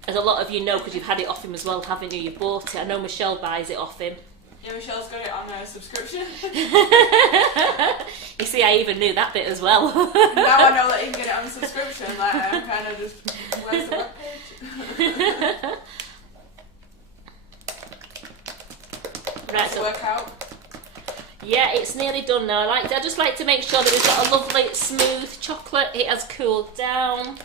As a lot of you know, because you've had it off him as well, haven't you? You bought it. I know Michelle buys it off him. Yeah, Michelle's got it on her subscription. You see, I even knew that bit as well. Now I know that you can get it on subscription, like I'm kind of just, where's the webpage? Right, so work out. Yeah, it's nearly done now. I just like to make sure that we've got a lovely smooth chocolate. It has cooled down.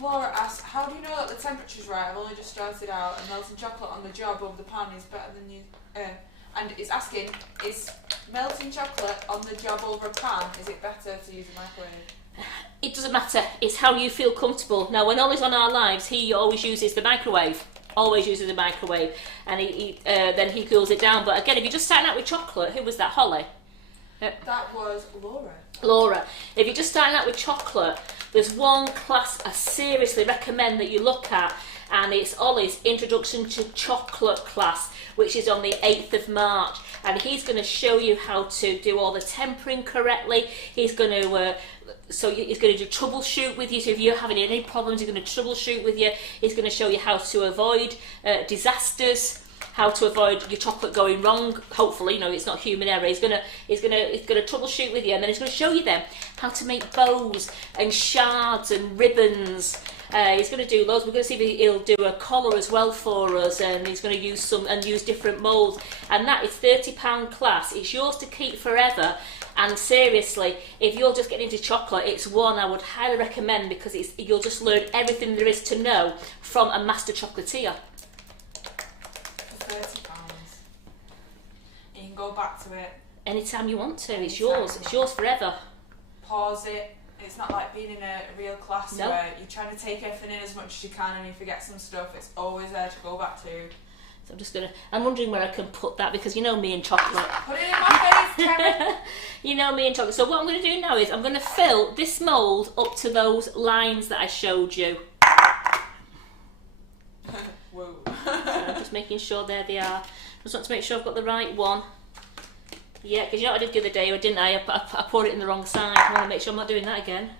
Laura asks, how do you know that the temperature's right? I've only just started out, and melting chocolate on the job over the pan is better than you... and it's asking, is melting chocolate on the job over a pan, is it better to use a microwave? It doesn't matter. It's how you feel comfortable. Now, when Ollie's on our lives, he always uses the microwave. Always uses the microwave. And then he cools it down. But again, if you're just starting out with chocolate, who was that, Holly? That was Laura. Laura, if you're just starting out with chocolate, there's one class I seriously recommend that you look at, and it's Ollie's Introduction to Chocolate class, which is on the 8th of March, and he's going to show you how to do all the tempering correctly. He's going to he's going to do troubleshoot with you, so if you're having any problems, he's going to troubleshoot with you. He's going to show you how to avoid disasters, how to avoid your chocolate going wrong. Hopefully, it's not human error. He's gonna troubleshoot with you, and then he's gonna show you then how to make bows and shards and ribbons. He's gonna do loads. We're gonna see if he'll do a collar as well for us, and he's gonna use different moulds. And that is £30 class. It's yours to keep forever. And seriously, if you're just getting into chocolate, it's one I would highly recommend, because you'll just learn everything there is to know from a master chocolatier. £30. You can go back to it anytime you want to. It's yours. It's yours forever. Pause it. It's not like being in a real class No. where you're trying to take everything in as much as you can, and you forget some stuff. It's always there to go back to. So I'm wondering where I can put that, because you know me and chocolate. Put it in my face, Karen. You know me and chocolate. So what I'm going to do now is I'm going to fill this mould up to those lines that I showed you. Whoa. So I'm just making sure there they are. Just want to make sure I've got the right one. Yeah, because you know what I did the other day, didn't I? I poured it in the wrong side. I want to make sure I'm not doing that again.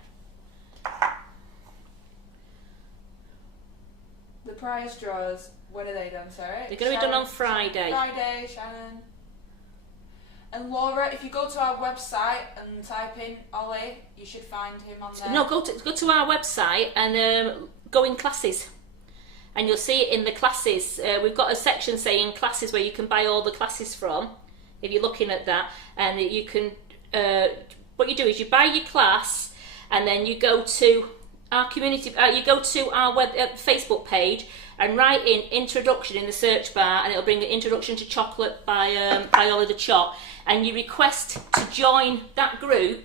The prize draws, when are they done, sorry? They're going to be done on Friday. Friday, Shannon. And Laura, if you go to our website and type in Ollie, you should find him on there. No, go to our website and go in classes. And you'll see it in the classes. We've got a section saying classes where you can buy all the classes from, if you're looking at that. And you can, what you do is you buy your class and then you go to our community, you go to our Facebook page and write in introduction in the search bar, and it'll bring the introduction to chocolate by Ollie the Choc, and you request to join that group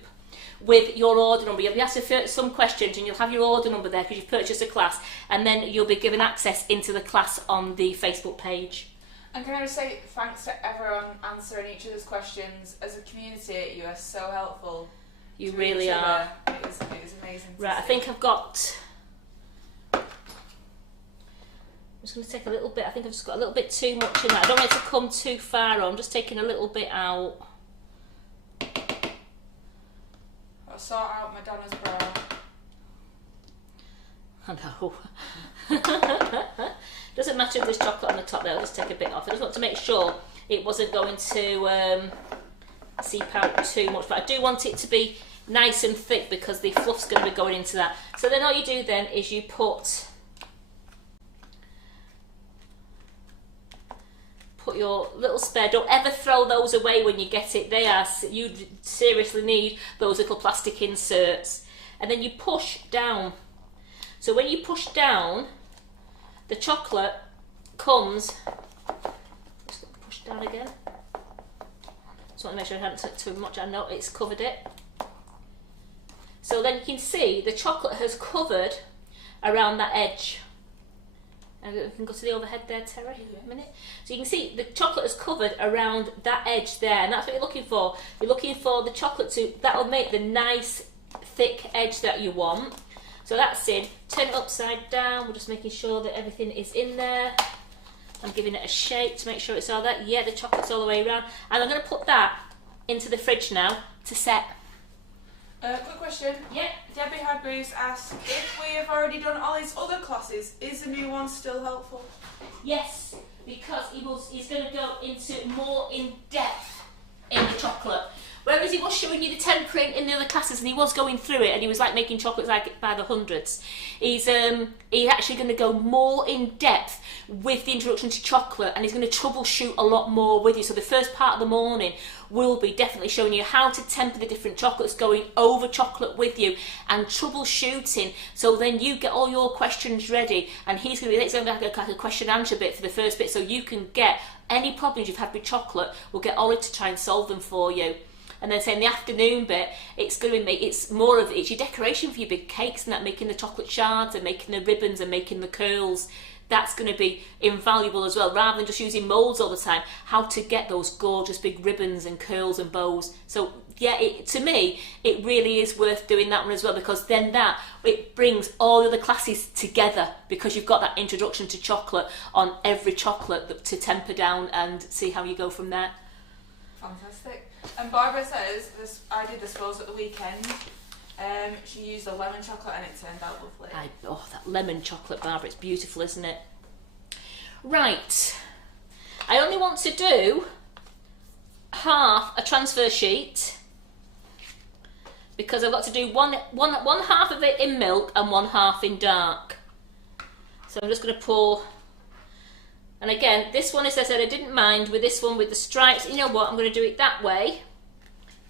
with your order number. You'll be asked some questions and you'll have your order number there because you've purchased a class, and then you'll be given access into the class on the Facebook page. And can I just say thanks to everyone answering each other's questions. As a community, you are so helpful. You really are. It is amazing. Right, I think I've got... I'm just going to take a little bit. I think I've just got a little bit too much in that. I don't want it to come too far on. I'm just taking a little bit out. I'll sort out Madonna's bra. I know. Doesn't matter if there's chocolate on the top there. I'll just take a bit off. I just want to make sure it wasn't going to seep out too much. But I do want it to be nice and thick because the fluff's going to be going into that. So then all you do then is you put your little spare. Don't ever throw those away when you get it. You seriously need those little plastic inserts. And then you push down. So when you push down, the chocolate comes, just push down again. Just want to make sure I haven't took too much. I know it's covered it. So then you can see the chocolate has covered around that edge. And we can go to the overhead there, Terry, a minute. So you can see the chocolate is covered around that edge there, and that's what you're looking for. You're looking for the chocolate that'll make the nice thick edge that you want. So that's in. Turn it upside down. We're just making sure that everything is in there. I'm giving it a shake to make sure it's all that. Yeah, the chocolate's all the way around. And I'm going to put that into the fridge now to set. Quick question. Yeah. Debbie Hargreaves asked, if we have already done Ollie's other classes, is the new one still helpful? Yes, because he's going to go into more in depth in the chocolate. Whereas he was showing you the tempering in the other classes, and he was going through it, and he was like making chocolates like by the hundreds. He's actually going to go more in depth with the introduction to chocolate, and he's going to troubleshoot a lot more with you. So the first part of the morning will be definitely showing you how to temper the different chocolates, going over chocolate with you and troubleshooting. So then you get all your questions ready, and he's going to be like a question and answer bit for the first bit, so you can get any problems you've had with chocolate. We'll get Ollie to try and solve them for you. And then say in the afternoon bit, it's going to be it's your decoration for your big cakes and that, making the chocolate shards and making the ribbons and making the curls. That's going to be invaluable as well, rather than just using moulds all the time. How to get those gorgeous big ribbons and curls and bows. So yeah, to me, it really is worth doing that one as well, because then it brings all the other classes together, because you've got that introduction to chocolate on every chocolate to temper down and see how you go from there. Fantastic. And Barbara says, I did this for us at the weekend. She used a lemon chocolate and it turned out lovely. That lemon chocolate, Barbara, it's beautiful, isn't it? Right. I only want to do half a transfer sheet because I've got to do one half of it in milk and one half in dark. So I'm just going to pour. And again, this one, as I said, I didn't mind with this one with the stripes. You know what? I'm going to do it that way.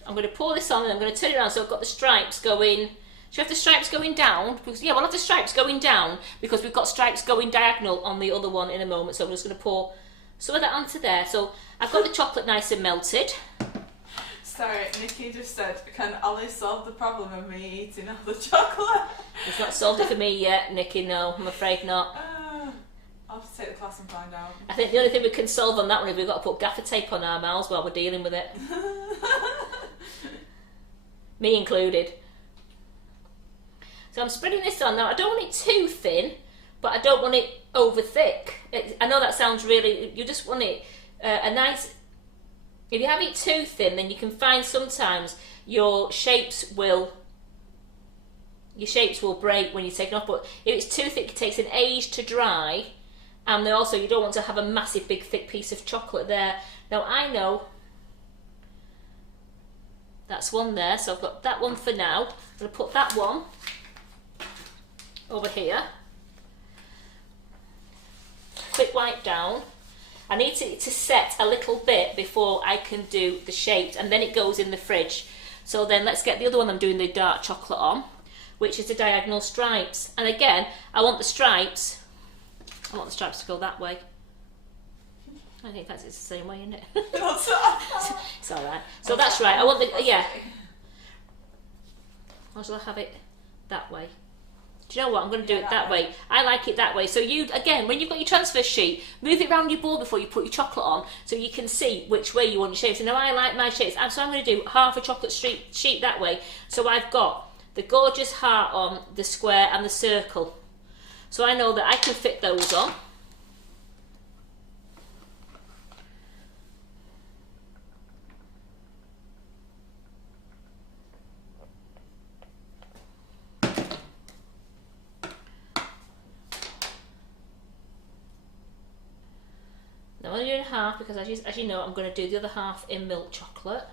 I'm going to pour this on and I'm going to turn it around so I've got the stripes going. Should we have the stripes going down? Because, yeah, we'll have the stripes going down because we've got stripes going diagonal on the other one in a moment. So I'm just going to pour some of that onto there. So I've got the chocolate nice and melted. Sorry, Nikki just said, can Ollie solve the problem of me eating all the chocolate? It's not solved it for me yet, Nikki, no, I'm afraid not. I'll have to take the class and find out. I think the only thing we can solve on that one is we've got to put gaffer tape on our mouths while we're dealing with it. Me included. So I'm spreading this on. Now, I don't want it too thin, but I don't want it over thick. I know that sounds really... You just want it a nice If you have it too thin, then you can find sometimes your shapes will break when you take it off. But if it's too thick, it takes an age to dry, and then also you don't want to have a massive, big, thick piece of chocolate there. Now I know that's one there, so I've got that one for now. I'm going to put that one over here. Quick wipe down. I need it to set a little bit before I can do the shapes, and then it goes in the fridge. So then let's get the other one I'm doing the dark chocolate on, which is the diagonal stripes. And again, I want the stripes to go that way. I think that's the same way, isn't it? It's alright. So that's right. I want the, yeah. Or shall I have it that way? Do you know what? I'm going to do it that way. I like it that way. So you, again, when you've got your transfer sheet, move it around your board before you put your chocolate on so you can see which way you want your shapes. So now I like my shapes. So I'm going to do half a chocolate sheet that way. So I've got the gorgeous heart on, the square and the circle. So I know that I can fit those on. I'm only doing half because as you know, I'm going to do the other half in milk chocolate.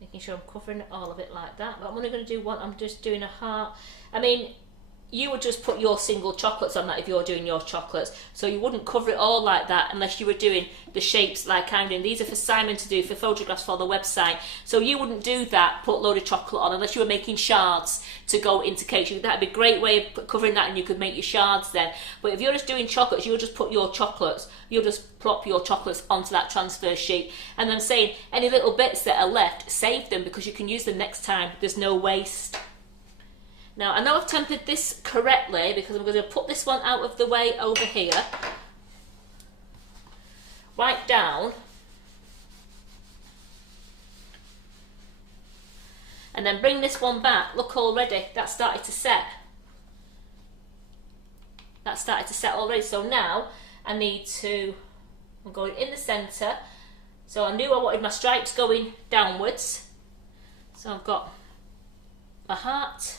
Making sure I'm covering all of it like that. But I'm only going to do one, I'm just doing a heart. I mean, you would just put your single chocolates on that if you're doing your chocolates. So you wouldn't cover it all like that unless you were doing the shapes like I'm doing. These are for Simon to do for photographs for the website. So you wouldn't do that, put a load of chocolate on, unless you were making shards to go into cakes. That'd be a great way of covering that, and you could make your shards then. But if you're just doing chocolates, you'll just put your chocolates, you'll just plop your chocolates onto that transfer sheet. And I'm saying any little bits that are left, save them because you can use them next time. There's no waste. Now, I know I've tempered this correctly because I'm going to put this one out of the way over here. Wipe down. And then bring this one back. Look already, that started to set. That started to set already. So now I need to, I'm going in the centre. So I knew I wanted my stripes going downwards. So I've got my heart.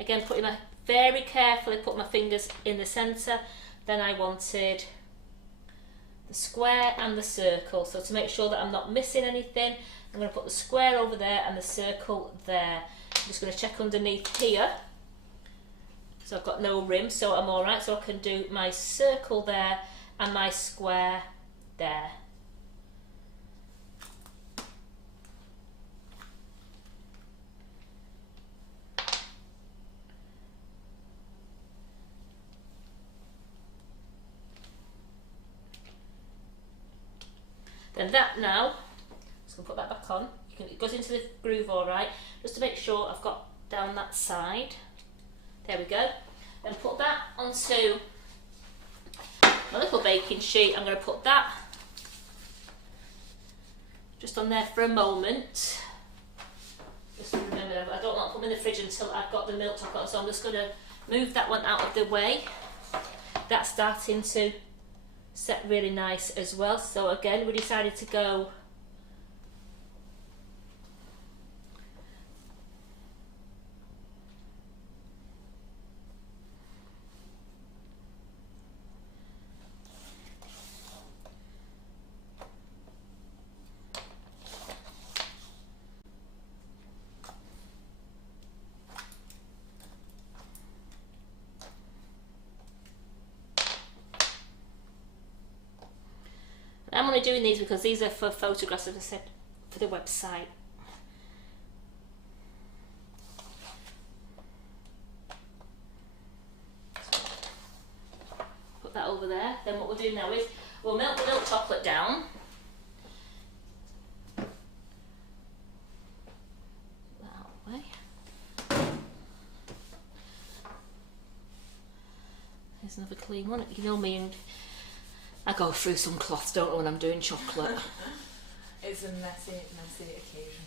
Again, putting my, very carefully put my fingers in the centre. Then I wanted the square and the circle. So to make sure that I'm not missing anything, I'm going to put the square over there and the circle there. I'm just going to check underneath here. So I've got no rim, so I'm alright. So I can do my circle there and my square there. Then that now, just going to put that back on. It goes into the groove all right, just to make sure I've got down that side. There we go. Then put that onto my little baking sheet. I'm going to put that just on there for a moment. Just remember, I don't want to put them in the fridge until I've got the milk chocolate on, so I'm just going to move that one out of the way. That's starting to set really nice as well. So again, we decided to go I'm only doing these because these are for photographs, as I said, for the website. Put that over there. Then what we'll do now is we'll melt the milk chocolate down. That way. There's another clean one. You know me, and I go through some cloths, don't I, when I'm doing chocolate. It's a messy, messy occasion.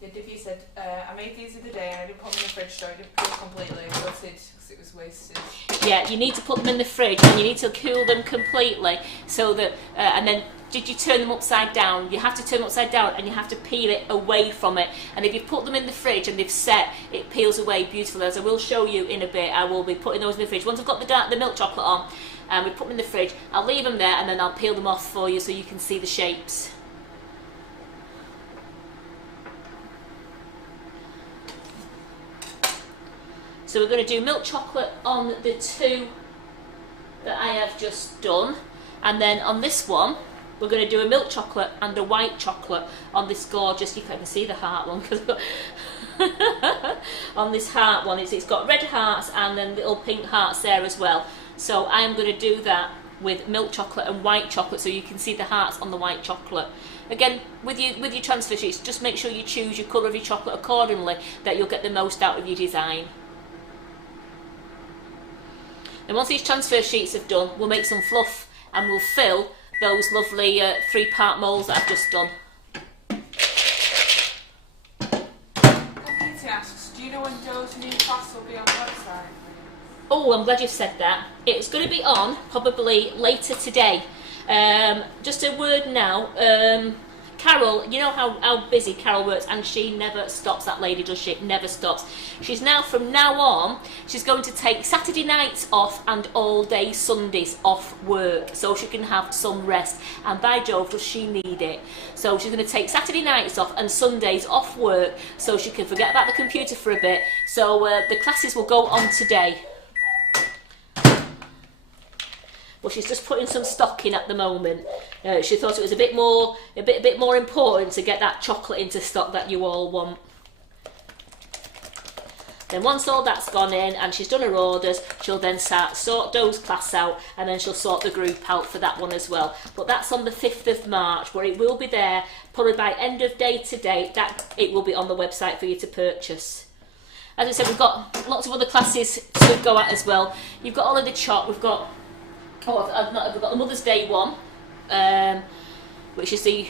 Yeah, Divvy said, I made these the other day and I didn't put them in the fridge, so I didn't peel completely. I wilted because it was wasted. Yeah, you need to put them in the fridge and you need to cool them completely so that, and then did you turn them upside down? You have to turn them upside down and you have to peel it away from it. And if you put them in the fridge and they've set, it peels away beautifully. As I will show you in a bit, I will be putting those in the fridge. Once I've got the milk chocolate on and we put them in the fridge, I'll leave them there and then I'll peel them off for you so you can see the shapes. So we're going to do milk chocolate on the two that I have just done, and then on this one we're going to do a milk chocolate and a white chocolate on this gorgeous, you can see the heart one on this heart one, it's got red hearts and then little pink hearts there as well. So I am going to do that with milk chocolate and white chocolate so you can see the hearts on the white chocolate. Again, with your transfer sheets, just make sure you choose your colour of your chocolate accordingly, that you'll get the most out of your design. And once these transfer sheets have done, we'll make some fluff and we'll fill those lovely 3-part moulds that I've just done. Katie asks, do you know when Joe's new class will be on the website? Oh, I'm glad you've said that. It's going to be on probably later today. Just a word now. Carol, you know how busy Carol works, and she never stops, that lady, does she? Never stops. She's now, from now on, she's going to take Saturday nights off and all day Sundays off work so she can have some rest. And by Jove, does she need it. So she's going to take Saturday nights off and Sundays off work so she can forget about the computer for a bit. So the classes will go on today. Well, she's just putting some stock in at the moment. She thought it was a bit more important to get that chocolate into stock that you all want. Then once all that's gone in and she's done her orders, she'll then sort Doe's class out, and then she'll sort the group out for that one as well. But that's on the 5th of March, where it will be there probably by end of day today. That it will be on the website for you to purchase. As I said, we've got lots of other classes to go at as well. You've got all of the chop. We've got I've got the Mother's Day one, which is the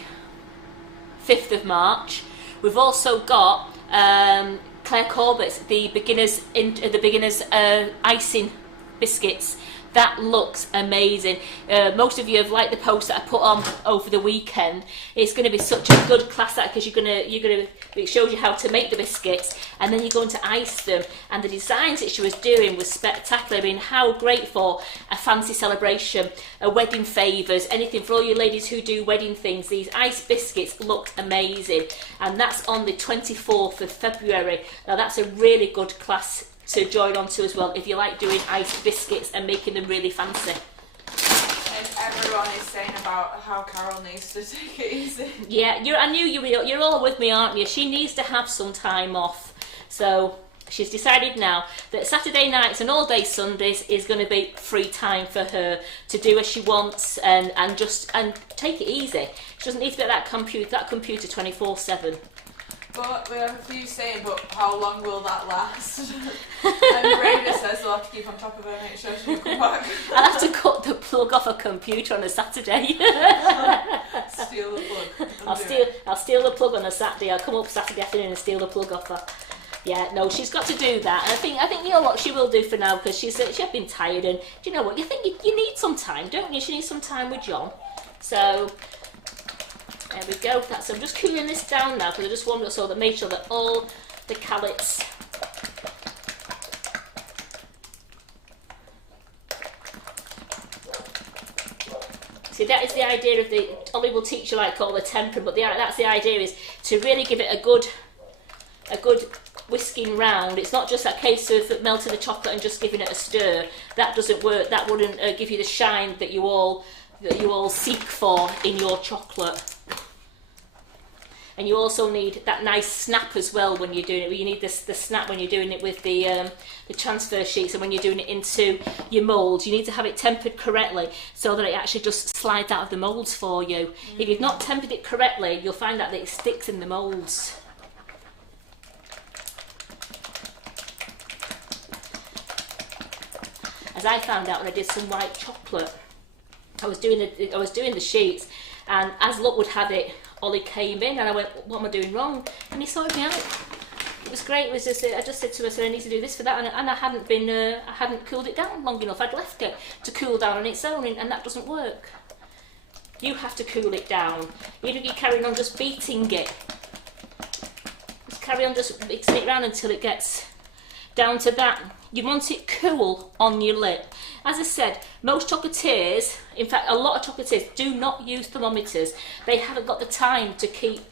5th of March. We've also got Claire Corbett's the beginners icing biscuits. That looks amazing. Most of you have liked the post that I put on over the weekend. It's going to be such a good class because it shows you how to make the biscuits and then you're going to ice them. And the designs that she was doing was spectacular. I mean, how great for a fancy celebration, a wedding favours, anything for all you ladies who do wedding things. These ice biscuits looked amazing, and that's on the 24th of February. Now that's a really good class to join on to as well if you like doing ice biscuits and making them really fancy. And everyone is saying about how Carol needs to take it easy. Yeah, I knew you're all with me, aren't you? She needs to have some time off. So she's decided now that Saturday nights and all day Sundays is going to be free time for her to do as she wants and take it easy. She doesn't need to be at that computer 24/7. But we have a few saying, but how long will that last? And Brenda says they'll have to keep on top of her, make sure she will come back. I'll have to cut the plug off a computer on a Saturday. Steal the plug. I'll steal the plug on a Saturday. I'll come up Saturday afternoon and steal the plug off her. Yeah, no, she's got to do that. And I think you know what she will do for now, because she's been tired, and do you know what? You think you need some time, don't you? She needs some time with John. So there we go. I'm just cooling this down now because I just want to make sure that all the callets see, that is the idea of Ollie will teach you like all the tempering, but that's the idea, is to really give it a good whisking round. It's not just a case of melting the chocolate and just giving it a stir. That doesn't work. That wouldn't give you the shine that you all seek for in your chocolate. And you also need that nice snap as well when you're doing it. You need the snap when you're doing it with the transfer sheets, and when you're doing it into your moulds. You need to have it tempered correctly so that it actually just slides out of the moulds for you. If you've not tempered it correctly, you'll find out that it sticks in the moulds. As I found out when I did some white chocolate, I was doing the sheets, and as luck would have it, Ollie came in and I went, what am I doing wrong? And and he sorted me out. It was great. It was just, I just said to her, so I need to do this for that, and I hadn't cooled it down long enough. I'd left it to cool down on its own, and that doesn't work. You have to cool it down. Even if you're carrying on just beating it, just carry on just mixing it around until it gets down to that. You want it cool on your lip. As I said, most chocolatiers, in fact a lot of chocolatiers, do not use thermometers. They haven't got the time to keep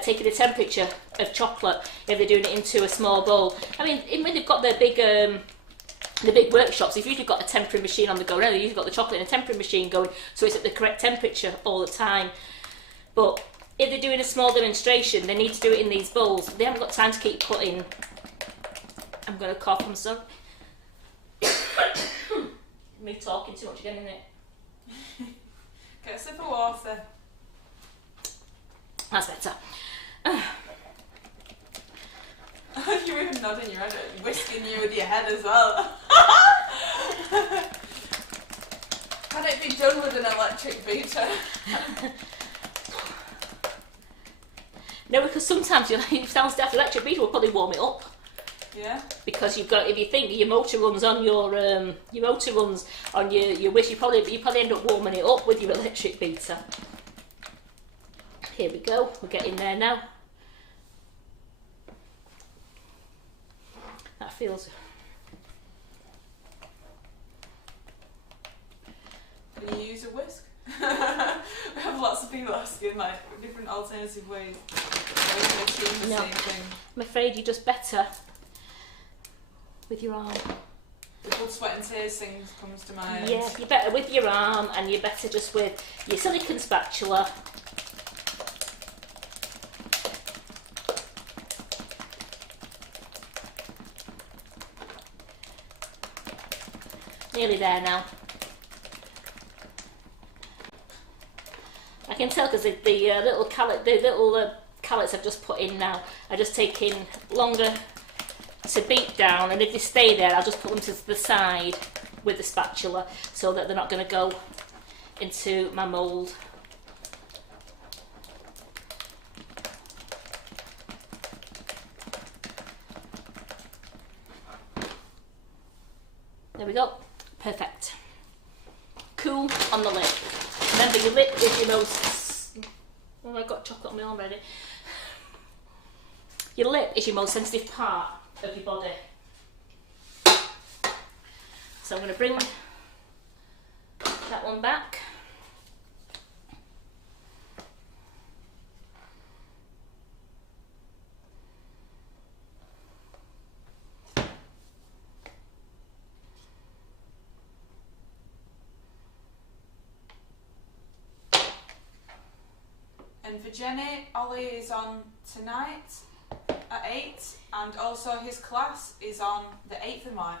taking the temperature of chocolate if they're doing it into a small bowl. I mean, when they've got their the big workshops, if you've got a tempering machine on the go, now you've got the chocolate in a tempering machine going, so it's at the correct temperature all the time. But if they're doing a small demonstration, they need to do it in these bowls. They haven't got time to keep putting. I'm going to cough, I'm sorry. Me talking too much again, isn't it? Get a sip of water. That's better. You're even nodding your head, whisking you with your head as well. Can it be done with an electric beater? No, because sometimes it sounds daft. Electric beater will probably warm it up. Yeah. Because you've got, if you think your motor runs on your whisk, you probably end up warming it up with your electric beater. Here we go. We're getting there now. That feels. Can you use a whisk? We have lots of people asking like different alternative ways to achieve the same thing. I'm afraid you're just better with your arm. The blood, sweat and tears thing comes to mind. Yeah, you're better with your arm, and you're better just with your silicone spatula. Nearly there now. I can tell because the little callets I've just put in now are just taking longer to beat down, and if they stay there I'll just put them to the side with the spatula so that they're not going to go into my mould. There we go. Perfect. Cool on the lip. Remember, your lip is your most... Oh, I've got chocolate on my arm already. Your lip is your most sensitive part of your body. So I'm going to bring that one back. And for Jenny, Ollie is on tonight at 8, and also his class is on the 8th of March.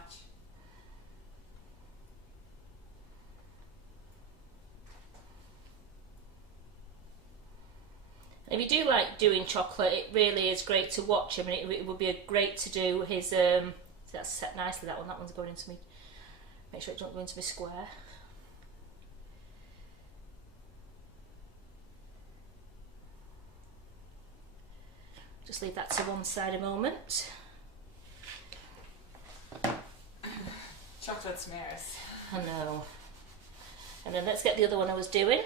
If you do like doing chocolate, it really is great to watch him, and it would be great to do his. So that's set nicely. That one's going into me. Make sure it doesn't go into my square. Just leave that to one side a moment. Chocolate smears. I know. And then let's get the other one I was doing.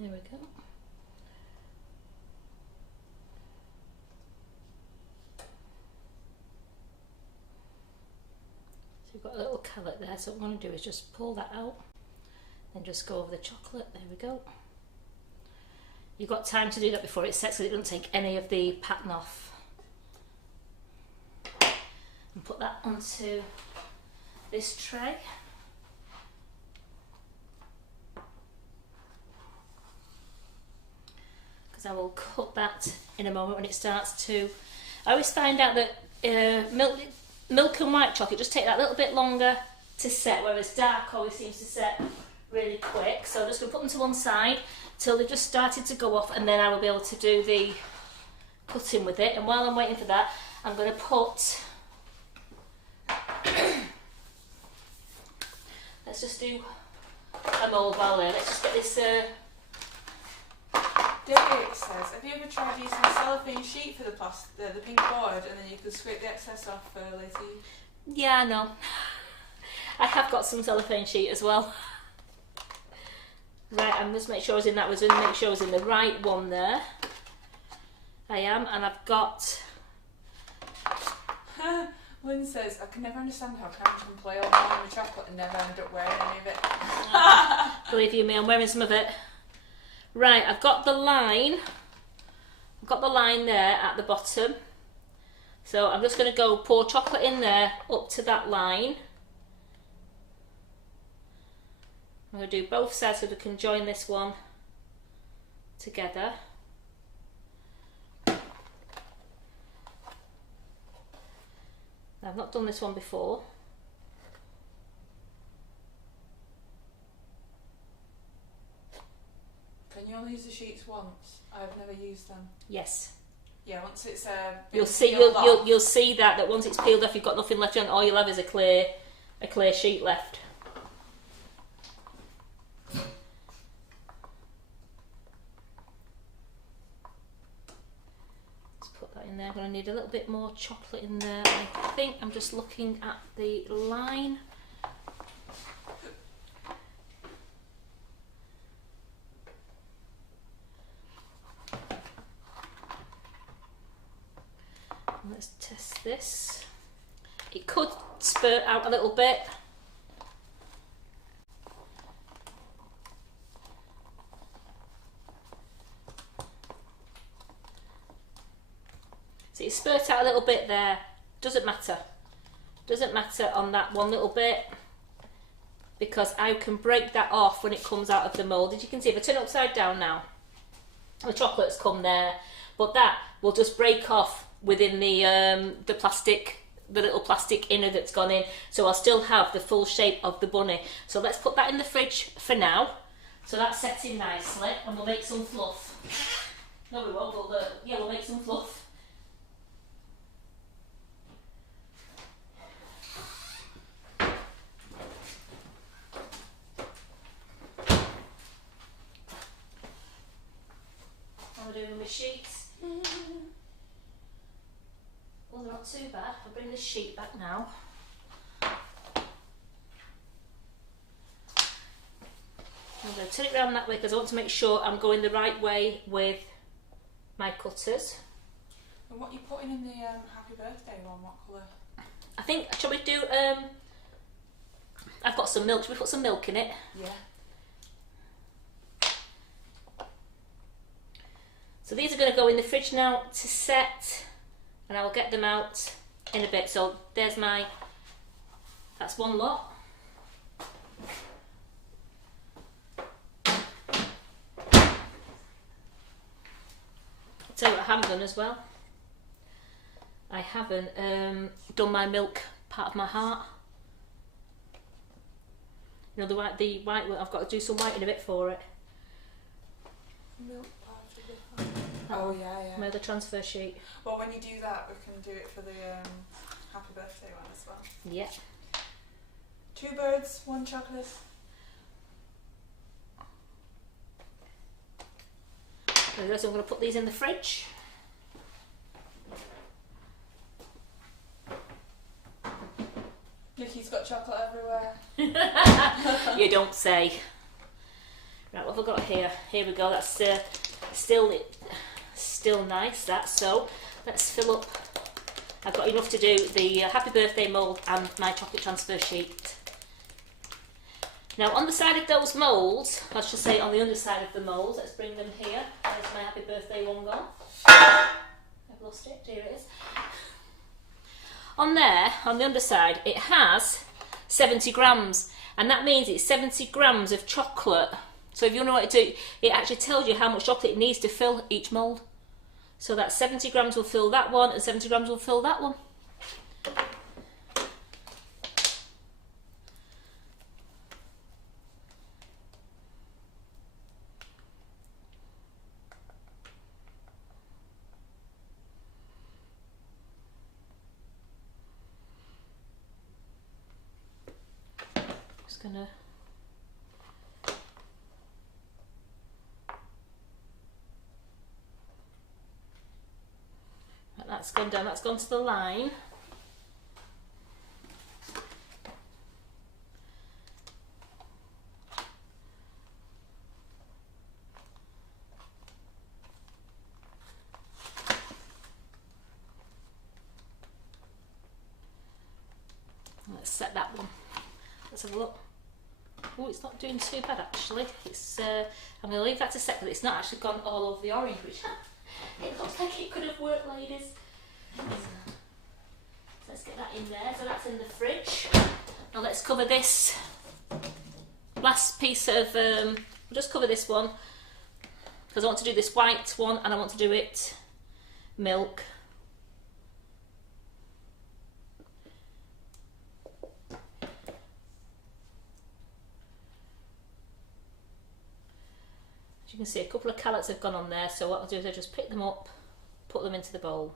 There we go. So you've got a little cullet there, so what I'm going to do is just pull that out and just go over the chocolate. There we go. You've got time to do that before it sets so it doesn't take any of the pattern off. And put that onto this tray. because I will cut that in a moment when it starts to... I always find out that milk and white chocolate just take that little bit longer to set, whereas dark always seems to set really quick. So I'm just going to put them to one side till they've just started to go off, and then I will be able to do the cutting with it. And while I'm waiting for that, I'm going to put... Let's just do a mould while there. Let's just get this... Derek says, have you ever tried using a cellophane sheet for the pink board, and then you can scrape the excess off for later? Yeah, I know. I have got some cellophane sheet as well. Right, I'm just make sure I was in that. Make sure I was in the right one there. I am, and I've got... Lynn says, I can never understand how Karen can play all morning with chocolate and never end up wearing any of it. Believe you me, I'm wearing some of it. Right, I've got the line. I've got the line there at the bottom. So I'm just going to go pour chocolate in there up to that line. I'm going to do both sides so we can join this one together. I've not done this one before. Can you only use the sheets once? I've never used them. Yes. Yeah, once it's you'll see that once it's peeled off, you've got nothing left on. All you'll have is a clear sheet left. Let's put that in there. I'm going to need a little bit more chocolate in there. I think I'm just looking at the line. Let's test this. It could spurt out a little bit. So it spurt out a little bit there. Doesn't matter. Doesn't matter on that one little bit, because I can break that off when it comes out of the mould. As you can see, if I turn it upside down now, the chocolate's come there, but that will just break off within the plastic, the little plastic inner that's gone in, so I'll still have the full shape of the bunny. So let's put that in the fridge for now. So that's setting nicely, and we'll make some fluff. No, we won't, but yeah, we'll make some fluff. I'm doing my sheets. Well, they're not too bad. I'll bring this sheet back now. I'm going to turn it around that way because I want to make sure I'm going the right way with my cutters. And what are you putting in the happy birthday one? What colour? I think, shall we do, I've got some milk. Shall we put some milk in it? Yeah. So these are going to go in the fridge now to set, and I'll get them out in a bit. So there's that's one lot. I'll tell you what I haven't done as well. I haven't done my milk part of my heart. You know, the white, I've got to do some white in a bit for it. Milk part of the heart. Oh yeah. The transfer sheet. Well, when you do that, we can do it for the happy birthday one as well. Yeah. 2 birds, 1 chocolate. So I'm going to put these in the fridge. Nikki's got chocolate everywhere. You don't say. Right, what have I got here? Here we go. That's still nice. That. So let's fill up. I've got enough to do the happy birthday mould and my chocolate transfer sheet. Now on the side of those moulds, I should say on the underside of the moulds, let's bring them here. There's my happy birthday one gone. I've lost it. Here it is. On there, on the underside, it has 70 grams, and that means it's 70 grams of chocolate. So if you know what to do, it actually tells you how much chocolate it needs to fill each mould. So that 70 grams will fill that one, and 70 grams will fill that one. Just gonna that's gone down, that's gone to the line. Let's set that one. Let's have a look. Oh, it's not doing too bad actually. It's I'm going to leave that to set because it's not actually gone all over the orange, which it looks like it could have worked, ladies. So let's get that in there. So that's in the fridge. Now let's cover this last piece of. We'll just cover this one because I want to do this white one and I want to do it milk. As you can see, a couple of calots have gone on there, so what I'll do is I'll just pick them up, put them into the bowl.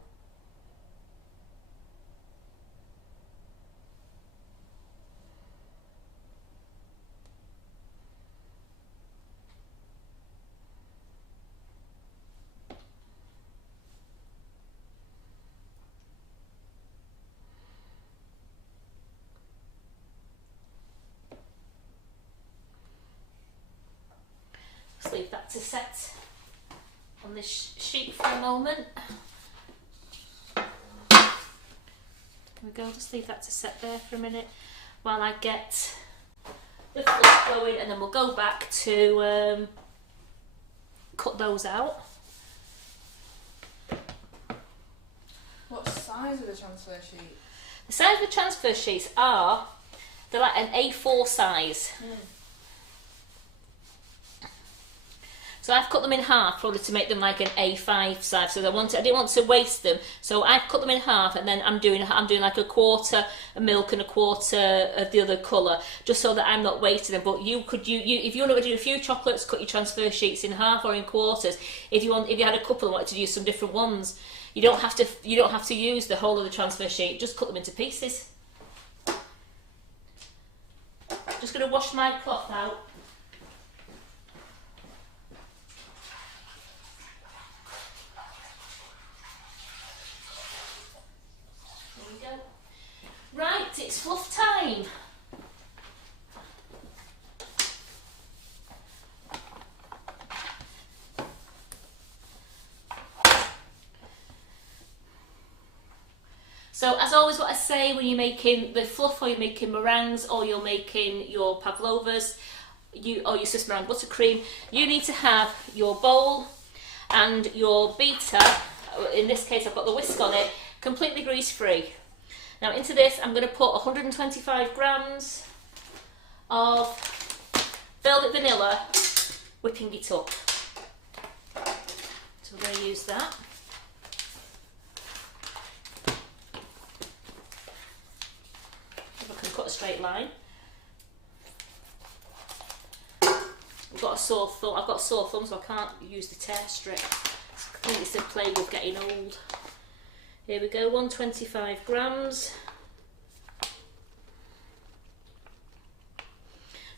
Just leave that to set on this sheet for a moment. There we go, just leave that to set there for a minute while I get the fluff going, and then we'll go back to cut those out. What size are the transfer sheet? The size of the transfer sheets are, they're like an A4 size. So I've cut them in half probably to make them like an A5 size. So I didn't want to waste them. So I've cut them in half, and then I'm doing like a quarter of milk and a quarter of the other colour, just so that I'm not wasting them. But you could if you want to do a few chocolates, cut your transfer sheets in half or in quarters. If you had a couple and wanted to use some different ones, you don't have to use the whole of the transfer sheet. Just cut them into pieces. Just going to wash my cloth out. Right, it's fluff time. So as always, what I say when you're making the fluff, or you're making meringues, or you're making your pavlovas, or your Swiss meringue buttercream, you need to have your bowl and your beater. In this case, I've got the whisk on it, completely grease free. Now into this I'm going to put 125 grams of velvet vanilla, whipping it up. So we're going to use that. If I can cut a straight line. I've got a sore thumb. I've got a sore thumb, so I can't use the tear strip. I think it's a plague of getting old. Here we go, 125 grams.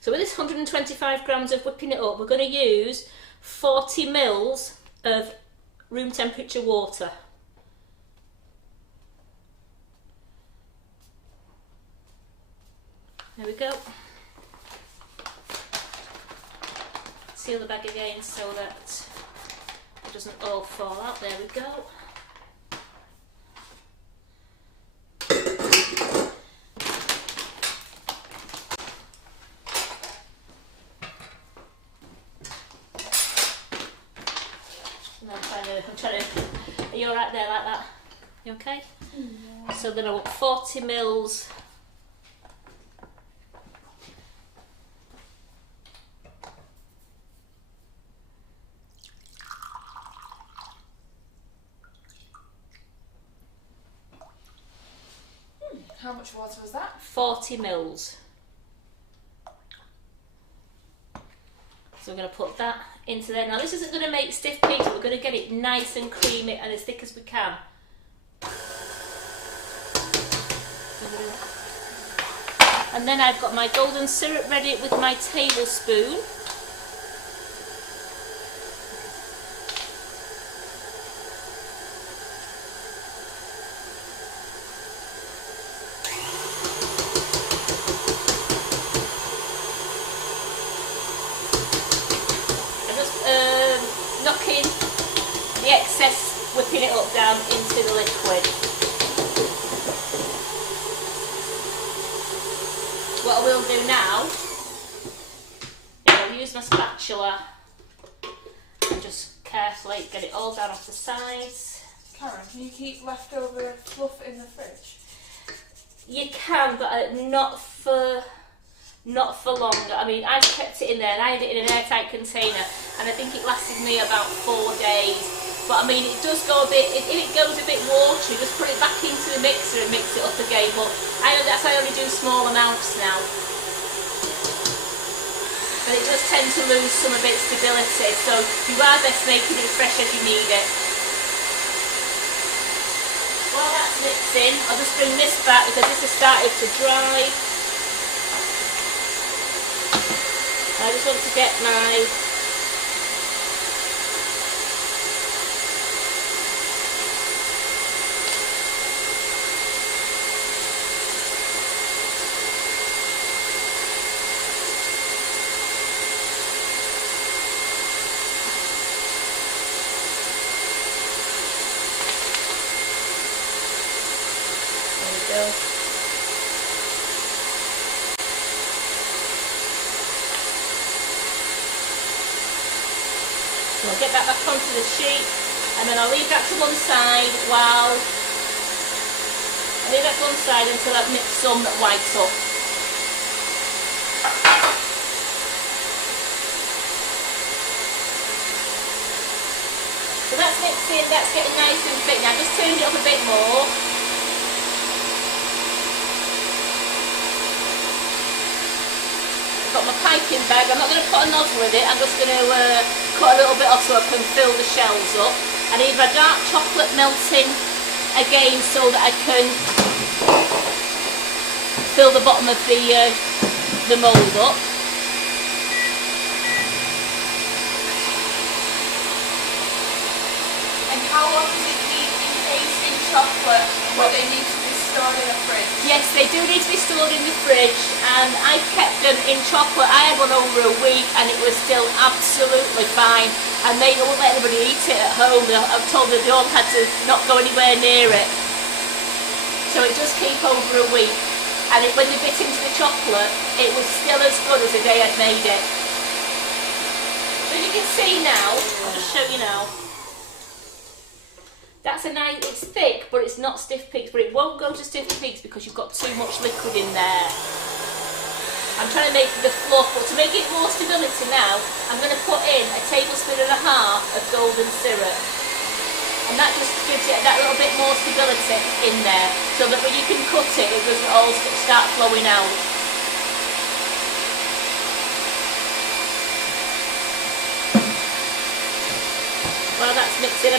So with this 125 grams of whipping it up, we're going to use 40 mils of room temperature water. There we go. Seal the bag again so that it doesn't all fall out. There we go. Are you alright there like that? You okay? Yeah. So then I want 40 mils How much water was that? 40 mils. So we're going to put that into there. Now this isn't going to make stiff peaks, but we're going to get it nice and creamy and as thick as we can. And then I've got my golden syrup ready with my tablespoon. Knocking the excess whipping it up down into the liquid. What I will do now is I'll use my spatula and just carefully get it all down off the sides. Karen, can you keep leftover fluff in the fridge? You can, but not for long. I mean, I've kept it in there and I had it in an airtight container and I think it lasted me about 4 days. But I mean, it does go a bit, if it goes a bit watery, just put it back into the mixer and mix it up again. But I only do small amounts now. But it does tend to lose some of its stability, so you are best making it fresh as you need it. While that's mixing, I'll just bring this back because this has started to dry. I just want to get my there we go. So I'll get that back onto the sheet and then I'll leave that to one side until I've mixed some white up. So that's mixing, that's getting nice and thick. Now just turn it up a bit more. Got my piping bag. I'm not going to put a nozzle with it, I'm just going to cut a little bit off so I can fill the shells up. I need my dark chocolate melting again so that I can fill the bottom of the mould up. And how long does it need encased in chocolate? Or they need to be stored in a fridge? Yes, they do need to be stored in the fridge, and I kept them in chocolate. I had one over a week and it was still absolutely fine, and they won't let anybody eat it at home. I've told them they all had to not go anywhere near it. So it does keep over a week, and when they bit into the chocolate it was still as good as the day I'd made it. So you can see now, I'll just show you now. That's a nice, it's thick, but it's not stiff peaks, but it won't go to stiff peaks because you've got too much liquid in there. I'm trying to make the fluff, but to make it more stability now, I'm going to put in 1.5 tablespoons of golden syrup. And that just gives it that little bit more stability in there, so that when you can cut it, it doesn't all start flowing out. While that's mixing,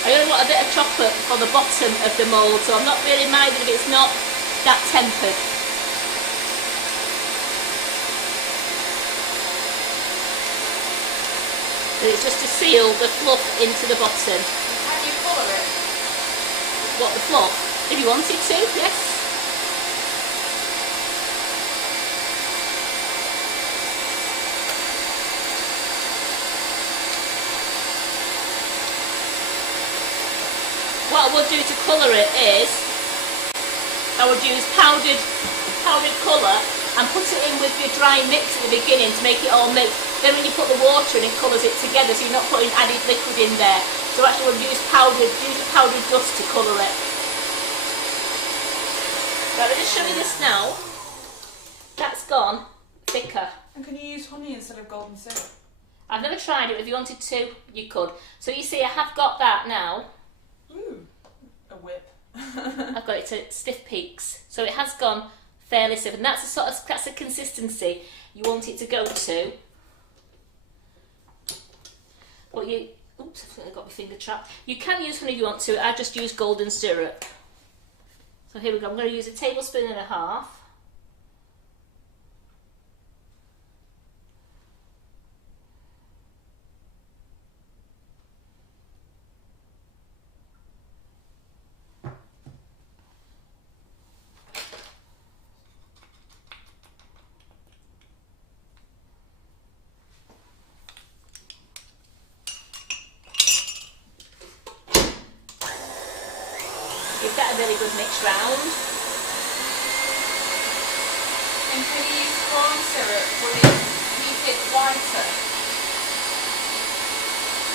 I only want a bit of chocolate for the bottom of the mould, so I'm not really minded if it's not that tempered. But it's just to seal the fluff into the bottom. Can you colour it? What, the fluff? If you wanted to, yes. What I would do to colour it is, I would use powdered colour and put it in with your dry mix at the beginning to make it all mix. Then when you put the water in, it colours it together, so you're not putting added liquid in there. So actually I would use the powdered dust to colour it. Right, I'll just show you this now. That's gone thicker. And can you use honey instead of golden syrup? I've never tried it, but if you wanted to, you could. So you see I have got that now. Ooh, a whip. I've got it to stiff peaks. So it has gone fairly stiff, and that's the consistency you want it to go to. But oops, I got my finger trapped. You can use honey if you want to. I just use golden syrup. So here we go. I'm going to use 1.5 tablespoons. Give that a really good mix round. And can you use corn syrup? Will it keep it whiter?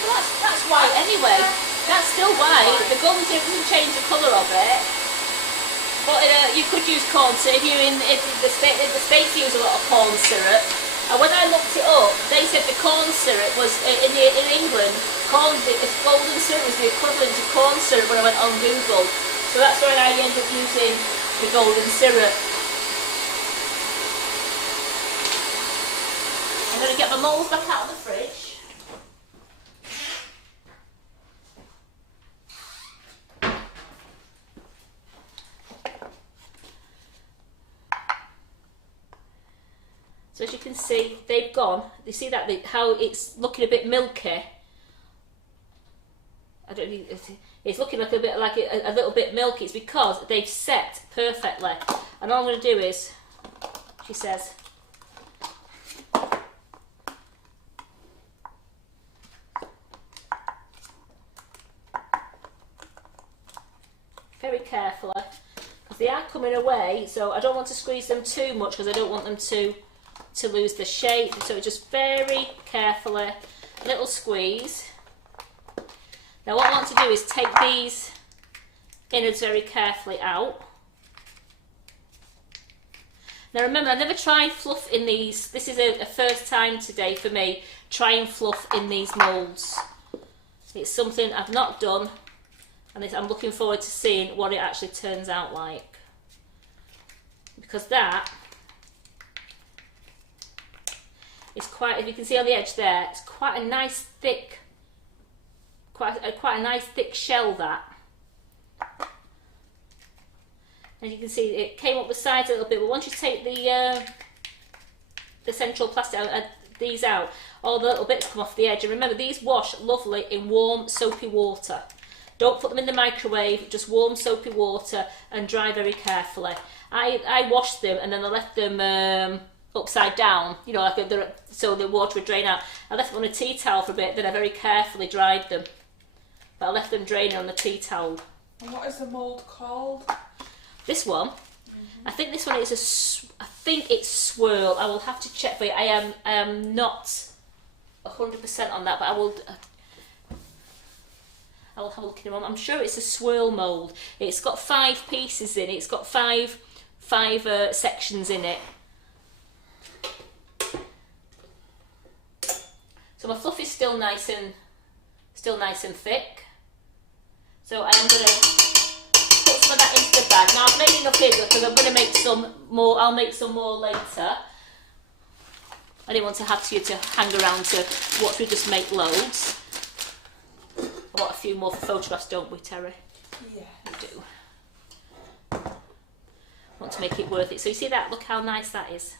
Well, that's white anyway. That's still white. The golden syrup doesn't change the colour of it. But you could use corn syrup. If the States use a lot of corn syrup. And when I looked it up, they said the corn syrup was in England. Golden syrup was the equivalent to corn syrup when I went on Google. So that's when I ended up using the golden syrup. I'm going to get my moulds back out of the fridge. So as you can see, they've gone. You see that how it's looking a bit milky. I don't know. It's looking like a little bit milky. It's because they've set perfectly. And all I'm going to do is, she says, very carefully, because they are coming away. So I don't want to squeeze them too much because I don't want them to lose the shape. So just very carefully, little squeeze. Now what I want to do is take these innards very carefully out. Now remember, I never tried fluff in these. This is a first time today for me, trying fluff in these moulds. It's something I've not done, and I'm looking forward to seeing what it actually turns out like. Because that is quite, as you can see on the edge there, it's quite a nice thick, quite a nice thick shell, that. As you can see, it came up the sides a little bit, but once you take the central plastic out, these out, all the little bits come off the edge. And remember, these wash lovely in warm soapy water. Don't put them in the microwave, just warm soapy water, and dry very carefully. I washed them and then I left them upside down, you know, so the water would drain out. I left them on a tea towel for a bit, then I very carefully dried them. But I left them draining on the tea towel. And what is the mould called? This one, I think this one is I think it's swirl. I will have to check for you. I am not 100% on that, but I will have a look in a moment. I'm sure it's a swirl mould. It's got 5 pieces in it. It's got five sections in it. So my fluff is still nice and thick. So I am going to put some of that into the bag. Now I've made enough here because I'm going to make some more. I'll make some more later. I didn't want to have you to hang around to watch me just make loads. I want a few more for photographs, don't we, Terry? Yeah. We do. I want to make it worth it. So you see that? Look how nice that is.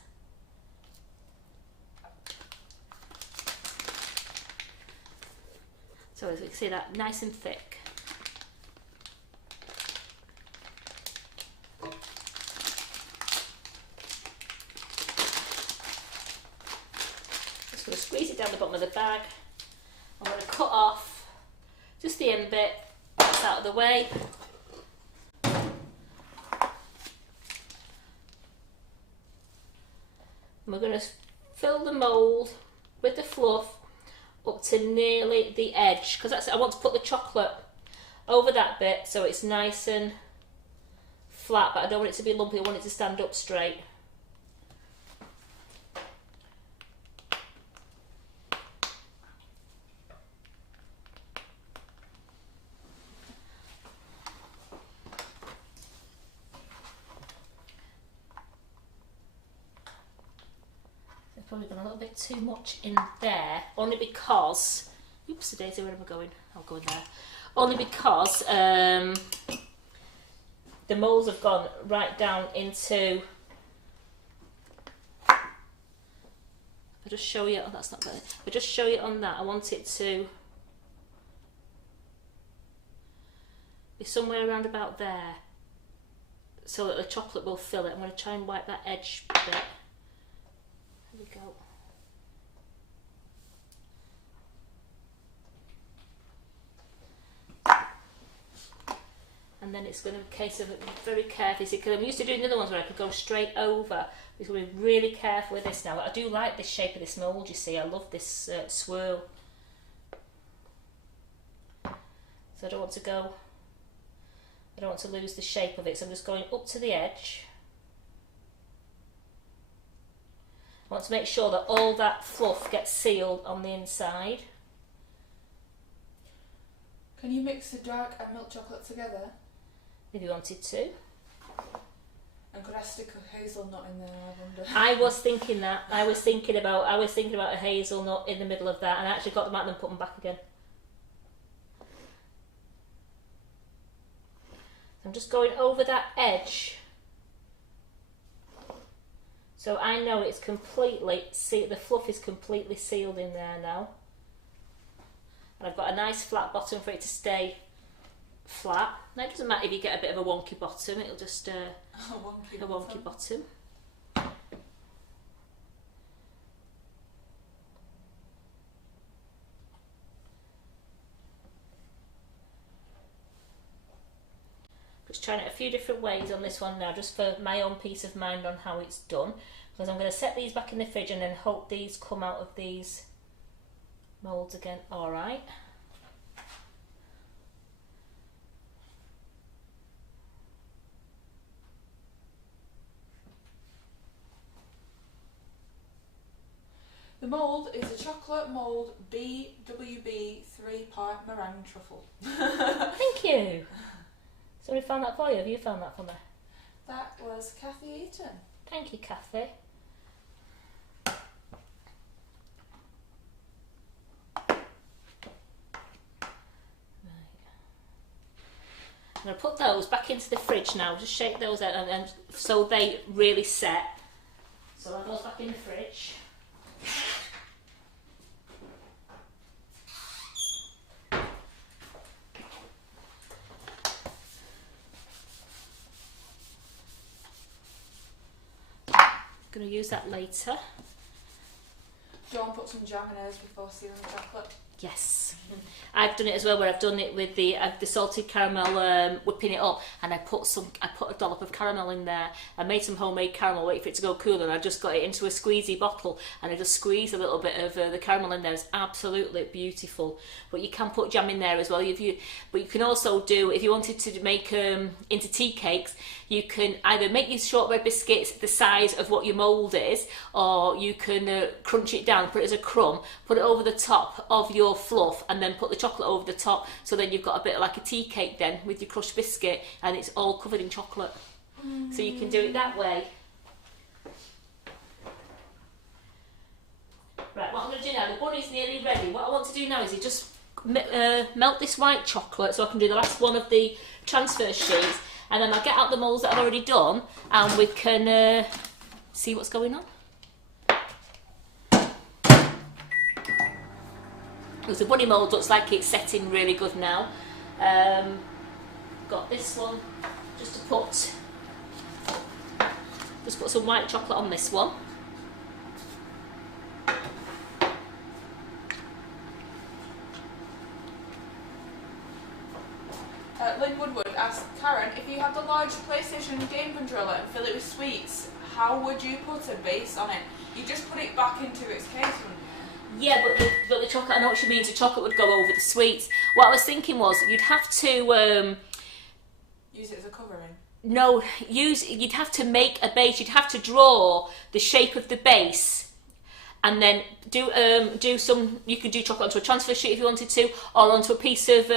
So as you can see that, nice and thick. Just going to squeeze it down the bottom of the bag. I'm going to cut off just the end bit, that's out of the way. And we're going to fill the mould with the fluff up to nearly the edge, because I want to put the chocolate over that bit so it's nice and flat, but I don't want it to be lumpy. I want it to stand up straight. probably gone a little bit too much in there, only because, oops, daisy, where am I going? I'll go in there. Only because the moulds have gone right down into, if I just show you, oh that's not good, if I just show you on that, I want it to be somewhere around about there, so that the chocolate will fill it. I'm going to try and wipe that edge bit. There we go. And then it's going to be a case of very carefully, because I'm used to doing the other ones where I could go straight over. We're going to be really careful with this now. I do like this shape of this mould, you see. I love this swirl. So I don't want to lose the shape of it, so I'm just going up to the edge. I want to make sure that all that fluff gets sealed on the inside. Can you mix the dark and milk chocolate together? If you wanted to. And could I stick a hazelnut in there, I wonder? I was thinking that. I was thinking about a hazelnut in the middle of that, and I actually got them out and then put them back again. I'm just going over that edge, so I know it's completely the fluff is completely sealed in there now, and I've got a nice flat bottom for it to stay flat. Now it doesn't matter if you get a bit of a wonky bottom; it'll just a wonky bottom. Just trying it a few different ways on this one now, just for my own peace of mind on how it's done, because I'm going to set these back in the fridge and then hope these come out of these moulds again. All right. The mould is a chocolate mould BWB 3-part meringue truffle. Thank you. Somebody found that for you? Have you found that for me? That was Kathy Eaton. Thank you, Kathy. I'm going to put those back into the fridge now. Just shake those out and so they really set. So that goes back in the fridge. Going to use that later. Dawn put some jam in hers before sealing the chocolate. Yes, I've done it as well, where I've done it with the salted caramel, whipping it up, and I put a dollop of caramel in there. I made some homemade caramel, wait for it to go cool, and I just got it into a squeezy bottle, and I just squeezed a little bit of the caramel in there. It's absolutely beautiful. But you can put jam in there as well. But you can also do, if you wanted to make into tea cakes, you can either make your shortbread biscuits the size of what your mould is, or you can crunch it down, put it as a crumb, put it over the top of your fluff, and then put the chocolate over the top, so then you've got a bit like a tea cake then with your crushed biscuit, and it's all covered in chocolate. So you can do it that way. Right, what I'm going to do now, the bunny's nearly ready. What I want to do now is just melt this white chocolate so I can do the last one of the transfer sheets, and then I'll get out the moulds that I've already done, and we can see what's going on. Because the bunny mould looks like it's setting really good now. Got this one just put some white chocolate on this one. Lynn Woodward asked, Karen, if you had the large PlayStation game controller and fill it with sweets, how would you put a base on it? You just put it back into its case, wouldn't you? Yeah, but the chocolate, I know what you mean, the chocolate would go over the sweets. What I was thinking was you'd have to... use it as a covering? No, you'd have to make a base, you'd have to draw the shape of the base, and then do some, you could do chocolate onto a transfer sheet if you wanted to, or onto a piece of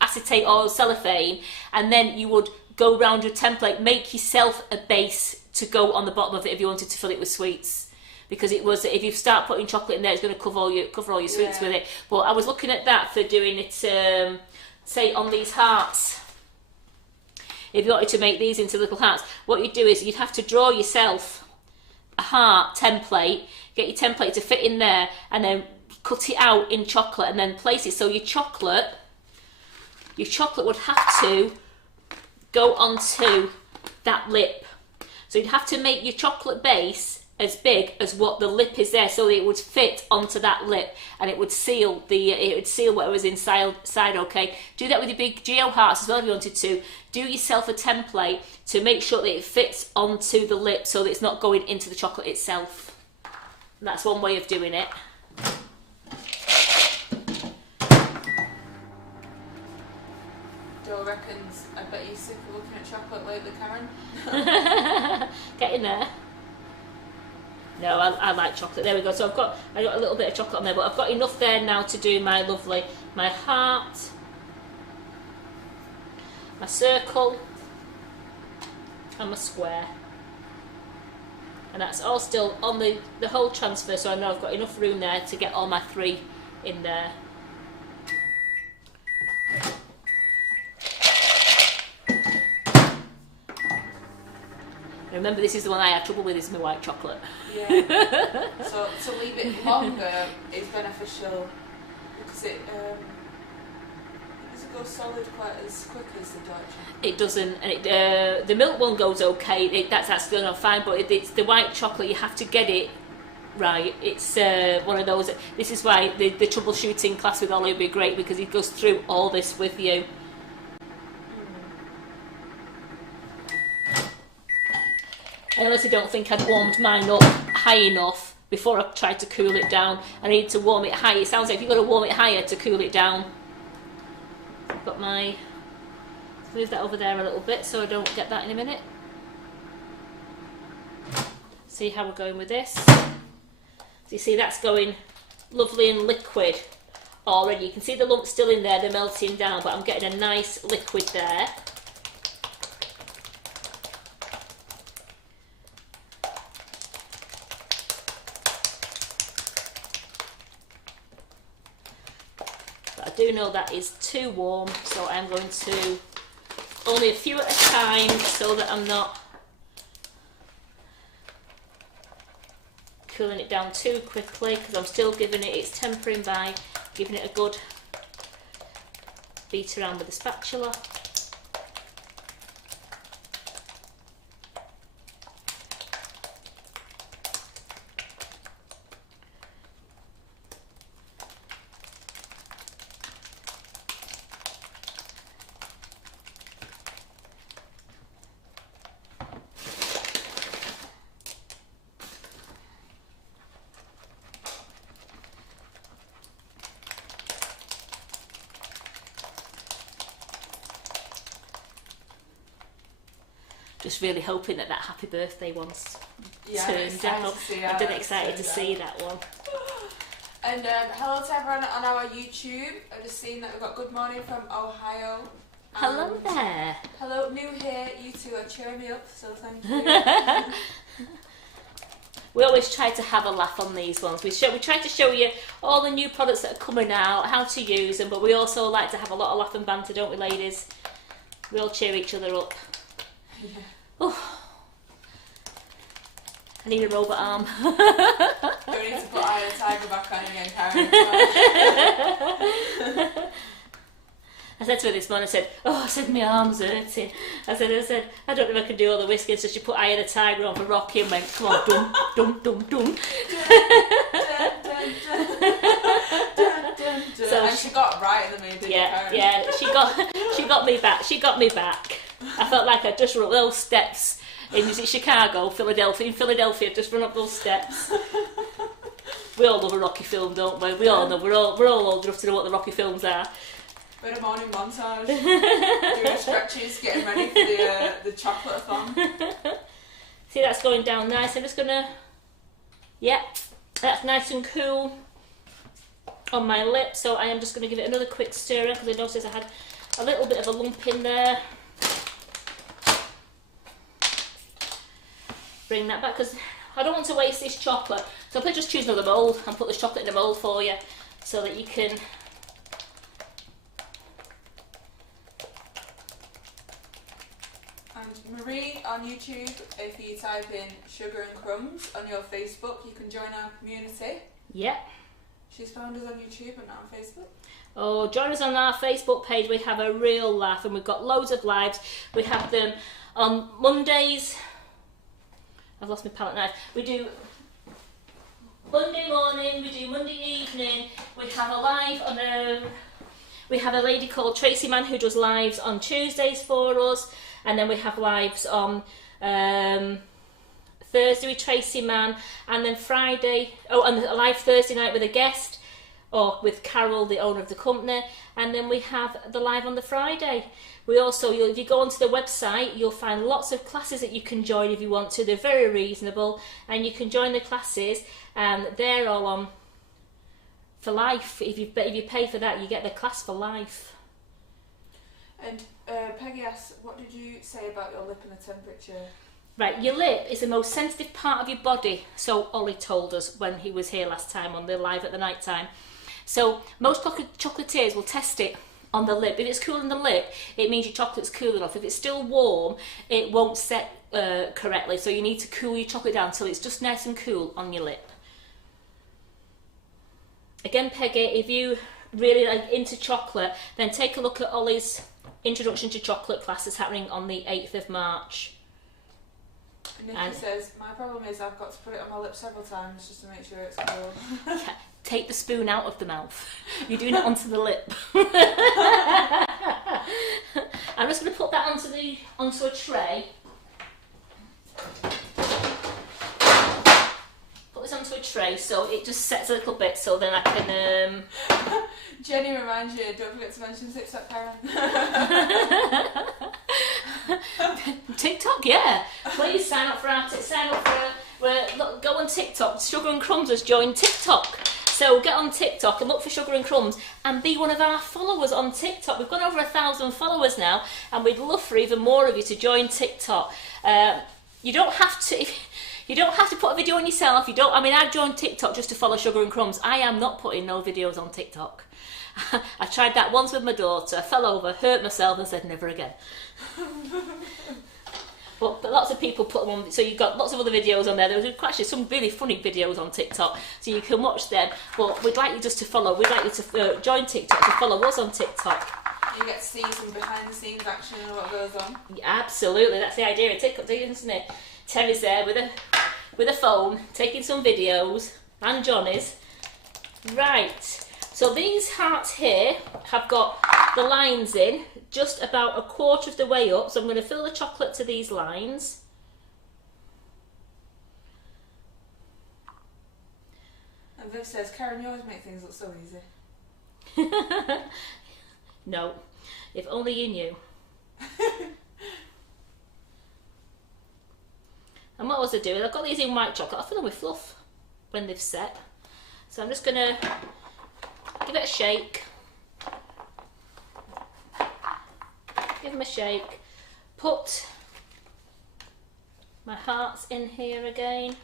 acetate or cellophane, and then you would go round your template, make yourself a base to go on the bottom of it if you wanted to fill it with sweets. because it was, if you start putting chocolate in there, it's going to cover all your sweets with it. But I was looking at that for doing it, say on these hearts. If you wanted to make these into little hearts, what you'd do is you'd have to draw yourself a heart template, get your template to fit in there, and then cut it out in chocolate and then place it. So your chocolate would have to go onto that lip. So you'd have to make your chocolate base as big as what the lip is there, so that it would fit onto that lip and it would seal whatever's inside. Okay, do that with your big geo hearts as well if you wanted to. Do yourself a template to make sure that it fits onto the lip so that it's not going into the chocolate itself. And that's one way of doing it. Joe reckons, I bet you're sick of looking at chocolate lately, Karen. Get in there. No, I like chocolate. There we go. So I got a little bit of chocolate on there, but I've got enough there now to do my heart, my circle, and my square. And that's all still on the whole transfer, so I know I've got enough room there to get all my 3 in there. Remember, this is the one I had trouble with, is my white chocolate. Yeah. So to leave it longer is beneficial because it doesn't go solid quite as quick as the dark chocolate. It doesn't, and the milk one goes okay. That's still not fine, but it's the white chocolate. You have to get it right. It's one of those. This is why the troubleshooting class with Ollie would be great, because he goes through all this with you. I honestly don't think I'd warmed mine up high enough before I tried to cool it down. I need to warm it high. It sounds like you've got to warm it higher to cool it down. I've got my... move that over there a little bit so I don't get that in a minute. See how we're going with this. So you see that's going lovely and liquid already. You can see the lumps still in there, they're melting down, but I'm getting a nice liquid there. I do know that is too warm, so I'm going to only a few at a time so that I'm not cooling it down too quickly, because I'm still giving it's tempering by giving it a good beat around with the spatula. Just really hoping that happy birthday one's turned out. I'm dead excited to see that one. And hello to everyone on our YouTube. I've just seen that we've got good morning from Ohio. Hello there. Hello, new here. You two are cheering me up, so thank you. We always try to have a laugh on these ones. We try to show you all the new products that are coming out, how to use them, but we also like to have a lot of laugh and banter, don't we, ladies? We all cheer each other up. Yeah. Oh, I need a robot arm. Don't need to put Eye of the Tiger back on again, Karen. I said to her this morning, I said, my arm's hurting. I said, I don't know if I can do all the whisking, so she put Eye of the Tiger on for Rocky and went, come on, dum, dum, dum, dum. So and she got right in the mood, yeah, she got me back. She got me back. I felt like I'd just run up those steps in Chicago, Philadelphia. In Philadelphia, I'd just run up those steps. We all love a Rocky film, don't we? We all know. We're all old enough to know what the Rocky films are. Bit of morning montage, doing stretches, getting ready for the chocolate-a-thon. See, that's going down nice. I'm just gonna, that's nice and cool on my lip. So I am just gonna give it another quick stir because I noticed I had a little bit of a lump in there. Bring that back, because I don't want to waste this chocolate, so I'll just choose another mould and put this chocolate in a mould for you so that you can. And Marie on YouTube, if you type in Sugar and Crumbs on your Facebook, you can join our community. Yep. She's found us on YouTube and not on Facebook. Oh, join us on our Facebook page. We have a real laugh, and we've got loads of lives. We have them on Mondays. I've lost my palette knife. We do Monday morning, we do Monday evening. We have a live on we have a lady called Tracy Mann who does lives on Tuesdays for us, and then we have lives on Thursday with Tracy Mann, and then Friday, and a live Thursday night with a guest, or with Carol, the owner of the company, and then we have the live on the Friday. We also, if you go onto the website, you'll find lots of classes that you can join if you want to. They're very reasonable, and you can join the classes, and they're all on for life. If you pay for that, you get the class for life. And Peggy asks, what did you say about your lip and the temperature? Right, your lip is the most sensitive part of your body, so Ollie told us when he was here last time on the live at the night time. So most chocolatiers will test it on the lip. If it's cool in the lip, it means your chocolate's cool enough. If it's still warm, it won't set correctly, so you need to cool your chocolate down till it's just nice and cool on your lip. Again, Peggy, if you really like into chocolate, then take a look at Ollie's Introduction to Chocolate class that's happening on the 8th of March. Nikki says, my problem is I've got to put it on my lips several times just to make sure it's cool. Yeah, take the spoon out of the mouth. You're doing it onto the lip. I'm just going to put that onto a tray. Put this onto a tray so it just sets a little bit, so then I can... Jenny reminds you, don't forget to mention TikTok, Karen. TikTok, yeah. Please sign up for look, go on TikTok. Sugar and Crumbs has joined TikTok. So get on TikTok and look for Sugar and Crumbs and be one of our followers on TikTok. We've got over 1,000 followers now, and we'd love for even more of you to join TikTok. You don't have to. You don't have to put a video on yourself. I've joined TikTok just to follow Sugar and Crumbs. I am not putting no videos on TikTok. I tried that once with my daughter, fell over, hurt myself, and said never again. But lots of people put them on, so you've got lots of other videos on there. There's actually some really funny videos on TikTok, so you can watch them. But we'd like you just to follow. We'd like you to join TikTok, to follow us on TikTok. You get to see some behind the scenes action and what goes on. Yeah, absolutely, that's the idea of TikTok, isn't it? Terry's there with a phone, taking some videos, and Johnny's. Right. So these hearts here have got the lines in just about a quarter of the way up. So I'm going to fill the chocolate to these lines. And Viv says, Karen, you always make things look so easy. No, if only you knew. And what was I doing? I've got these in white chocolate. I'll fill them with fluff when they've set. So I'm just going to give it a shake. Give them a shake. Put my hearts in here again.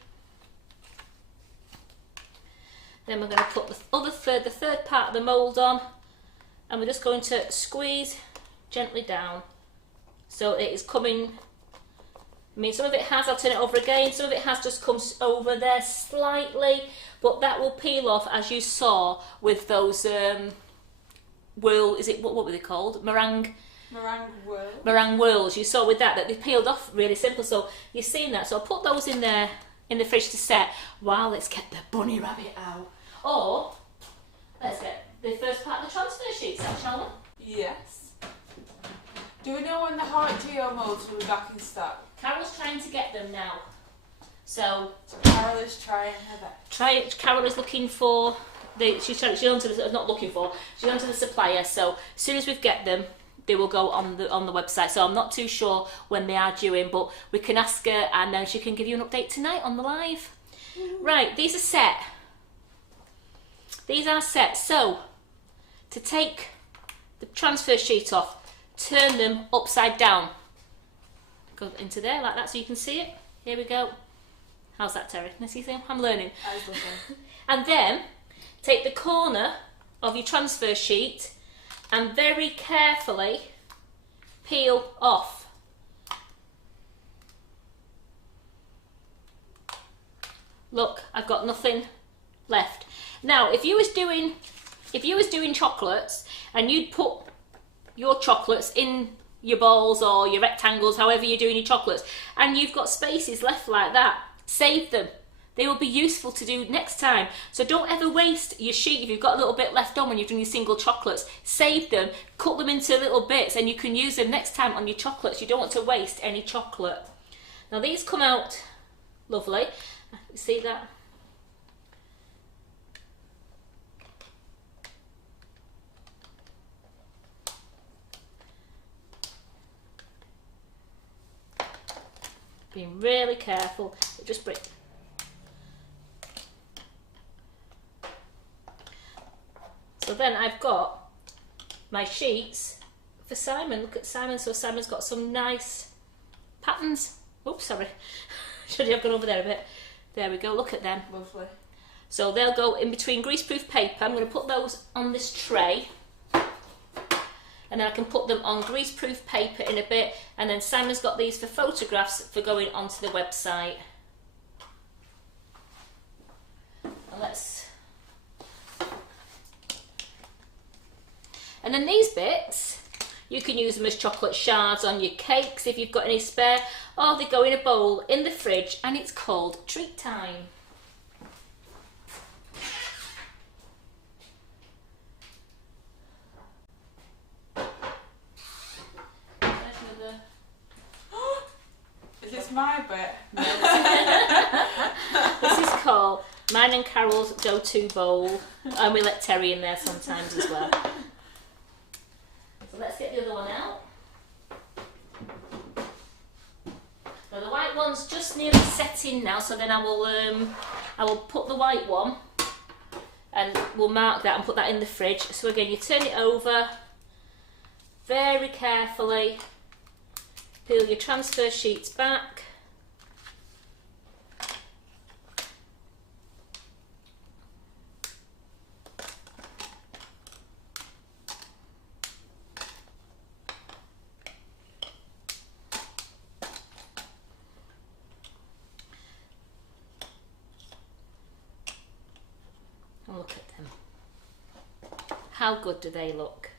Then we're going to put the third part of the mould on, and we're just going to squeeze gently down. So it is coming. I mean, some of it has, I'll turn it over again, some of it has just come over there slightly, but that will peel off, as you saw with those what were they called? Meringue whirls. You saw with that they peeled off really simple, so you've seen that. So I'll put those in there in the fridge to set while let's get the bunny rabbit out. Or let's get the first part of the transfer sheets out, shall we? Yes. Do we know when the Heart Geo moulds will be back in stock? Carol's trying to get them now. So Carol is trying her best. Carol is looking for she's onto the supplier. So as soon as we get them, they will go on the website. So I'm not too sure when they are due in, but we can ask her and then she can give you an update tonight on the live. Right, these are set. These are set. So to take the transfer sheet off, turn them upside down. Go into there like that so you can see it. Here we go. How's that, Terry? Let's see, I'm learning. That is lovely. And then take the corner of your transfer sheet and very carefully peel off. Look, I've got nothing left. Now, if you was doing chocolates and you'd put your chocolates in your balls or your rectangles, however you're doing your chocolates, and you've got spaces left like that, save them. They will be useful to do next time. So don't ever waste your sheet if you've got a little bit left on when you're doing your single chocolates. Save them, cut them into little bits, and you can use them next time on your chocolates. You don't want to waste any chocolate. Now these come out lovely. You see that? Being really careful. Just break. So then I've got my sheets for Simon. Look at Simon. So Simon's got some nice patterns. Oops, sorry. Should have gone over there a bit. There we go. Look at them. Lovely. So they'll go in between greaseproof paper. I'm going to put those on this tray. And then I can put them on greaseproof paper in a bit. And then Simon's got these for photographs for going onto the website. And And then these bits, you can use them as chocolate shards on your cakes if you've got any spare, or they go in a bowl in the fridge and it's called treat time. Is this my bit? This is called mine and Carol's go-to bowl, and we let Terry in there sometimes as well. So let's get the other one out. Now the white one's just nearly set in now, so then I will put the white one and we'll mark that and put that in the fridge. So again, you turn it over very carefully, peel your transfer sheets back. Look at them. How good do they look?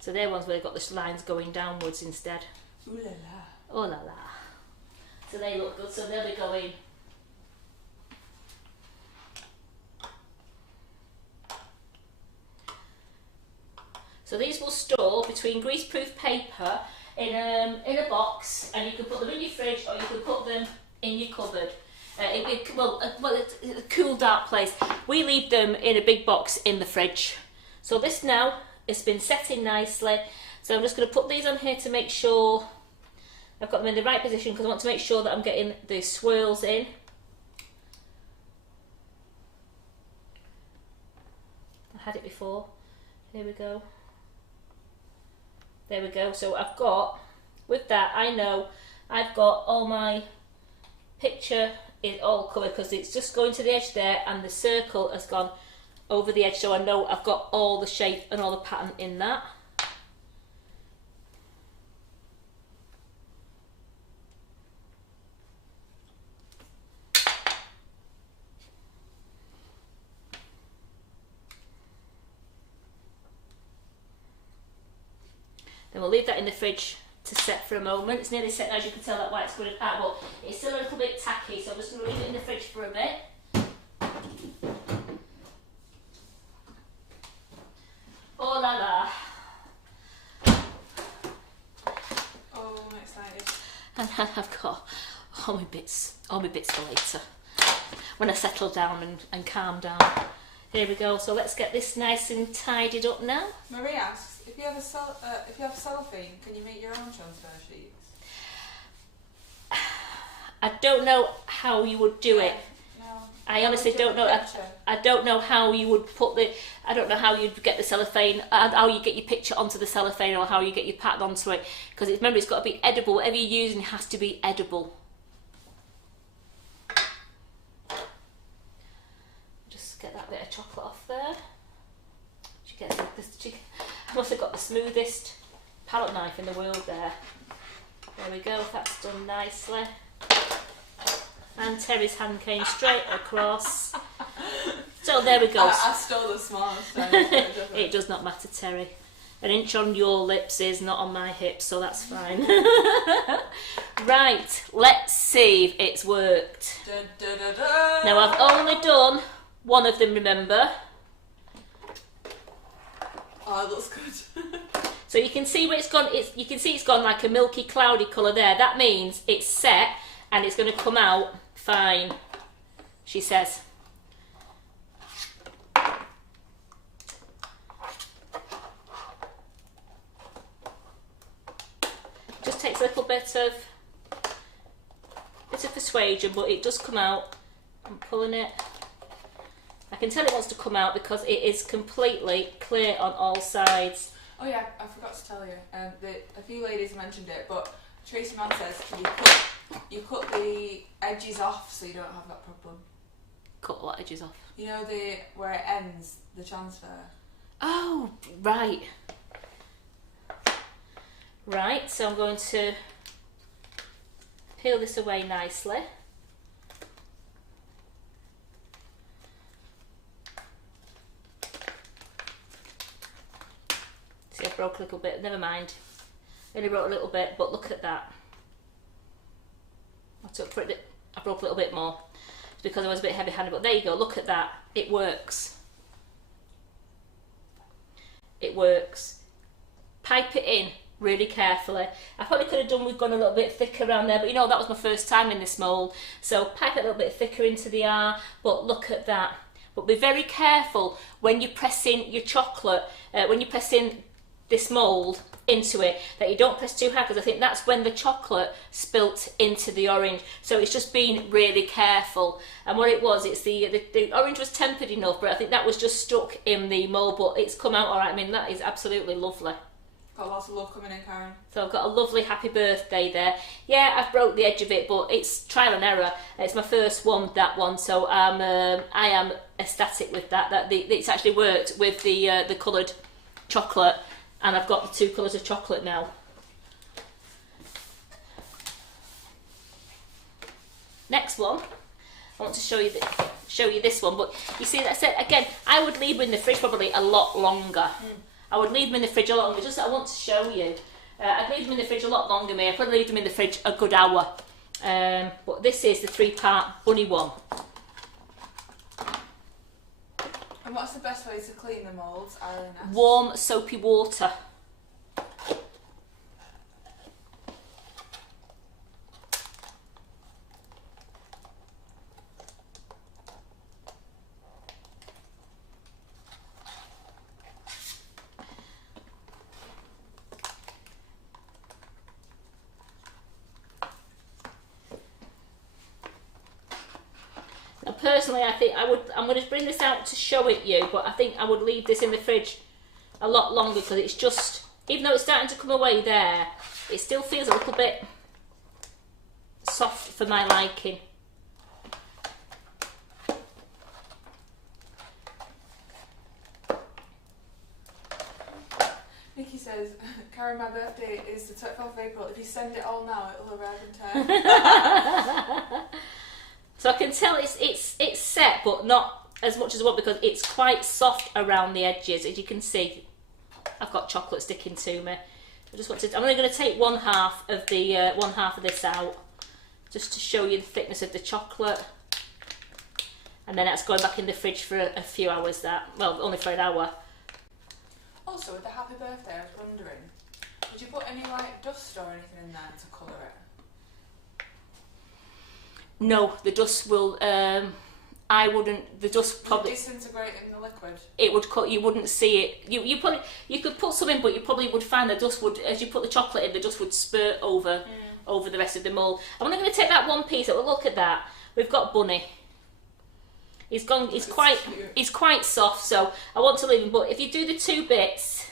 So they're ones where they've got the lines going downwards instead. Ooh la la. Oh la la. So they look good, so they'll be going. So these will store between greaseproof paper in a box, and you can put them in your fridge or you can put them in your cupboard. It's a cool, dark place. We leave them in a big box in the fridge. So this now, it's been set in nicely. So I'm just going to put these on here to make sure I've got them in the right position, because I want to make sure that I'm getting the swirls in. I had it before. Here we go. There we go. So I've got, with that, I know I've got all my picture is all covered, because it's just going to the edge there and the circle has gone over the edge, so I know I've got all the shape and all the pattern in that. Then we'll leave that in the fridge to set for a moment. It's nearly set now, as you can tell that white's going apart, but it's still a little bit tacky, so I'm just going to leave it in the fridge for a bit. Oh la la. Oh, I'm excited. And then I've got all my bits for later, when I settle down and calm down. Here we go, so let's get this nice and tidied up now. Marie asks, if you have cellophane, can you make your own transfer sheets? I don't know how you would do it. No. I honestly don't know. I don't know how you would put the. I don't know how you'd get the cellophane, how you get your picture onto the cellophane, or how you get your pattern onto it. Because remember, it's got to be edible. Whatever you're using has to be edible. I must have got the smoothest palette knife in the world there. There we go, that's done nicely. And Terry's hand came straight across. So there we go. I stole the smallest time. It does not matter, Terry. An inch on your lips is not on my hips, so that's fine. Right, let's see if it's worked. Now I've only done one of them, remember? Oh, it looks good. So you can see where it's gone. You can see it's gone like a milky, cloudy colour there. That means it's set and it's going to come out fine, she says. Just takes a little bit of persuasion, but it does come out. I'm pulling it. I can tell it wants to come out because it is completely clear on all sides. Oh yeah, I forgot to tell you. A few ladies mentioned it, but Tracy Mann says you cut the edges off so you don't have that problem. Cut what edges off? You know where it ends the transfer. Oh right. Right. So I'm going to peel this away nicely. See, I broke a little bit. Never mind. Only broke a little bit, but look at that. I broke a little bit more. It's because I was a bit heavy-handed, but there you go. Look at that. It works. It works. Pipe it in really carefully. I probably could have done, we've gone a little bit thicker around there, but you know, that was my first time in this mould. So pipe it a little bit thicker into the R, but look at that. But be very careful when you press in your chocolate, when you press in this mould into it, that you don't press too hard, because I think that's when the chocolate spilt into the orange. So it's just being really careful. And what it was, it's the orange was tempered enough, but I think that was just stuck in the mould, but it's come out all right. I mean, that is absolutely lovely. Got lots of love coming in, Karen. So I've got a lovely happy birthday there. Yeah, I've broke the edge of it, but it's trial and error. It's my first one, that one, so I am ecstatic with that. It's actually worked with the coloured chocolate, and I've got the two colours of chocolate now. Next one, I want to show you this one, but you see, that's it again. I would leave them in the fridge probably a lot longer. I would leave them in the fridge a lot longer, just that I want to show you. I'd leave them in the fridge a lot longer, I'd probably leave them in the fridge a good hour. But this is the 3-part bunny one. And what's the best way to clean the moulds, Irene? Warm, soapy water. Personally, I think I'm going to bring this out to show it you, but I think I would leave this in the fridge a lot longer, because it's just, even though it's starting to come away there, it still feels a little bit soft for my liking. Nikki says, Karen, my birthday is the 12th of April. If you send it all now, it'll arrive in time. So I can tell it's set, but not as much as I want, because it's quite soft around the edges. As you can see, I've got chocolate sticking to me. I'm only going to take one half of this out, just to show you the thickness of the chocolate. And then that's going back in the fridge for a few hours. Only for an hour. Also, with the happy birthday, I was wondering, would you put any like dust or anything in there to colour it? No, the dust will. I wouldn't. The dust probably disintegrate in the liquid. It would cut. You wouldn't see it. You could put some in, but you probably would find the dust would, as you put the chocolate in, the dust would spurt over the rest of the mould. I'm only going to take that one piece. Well, look at that. We've got Bunny. He's gone. He's quite soft, so I want to leave him. But if you do the two bits,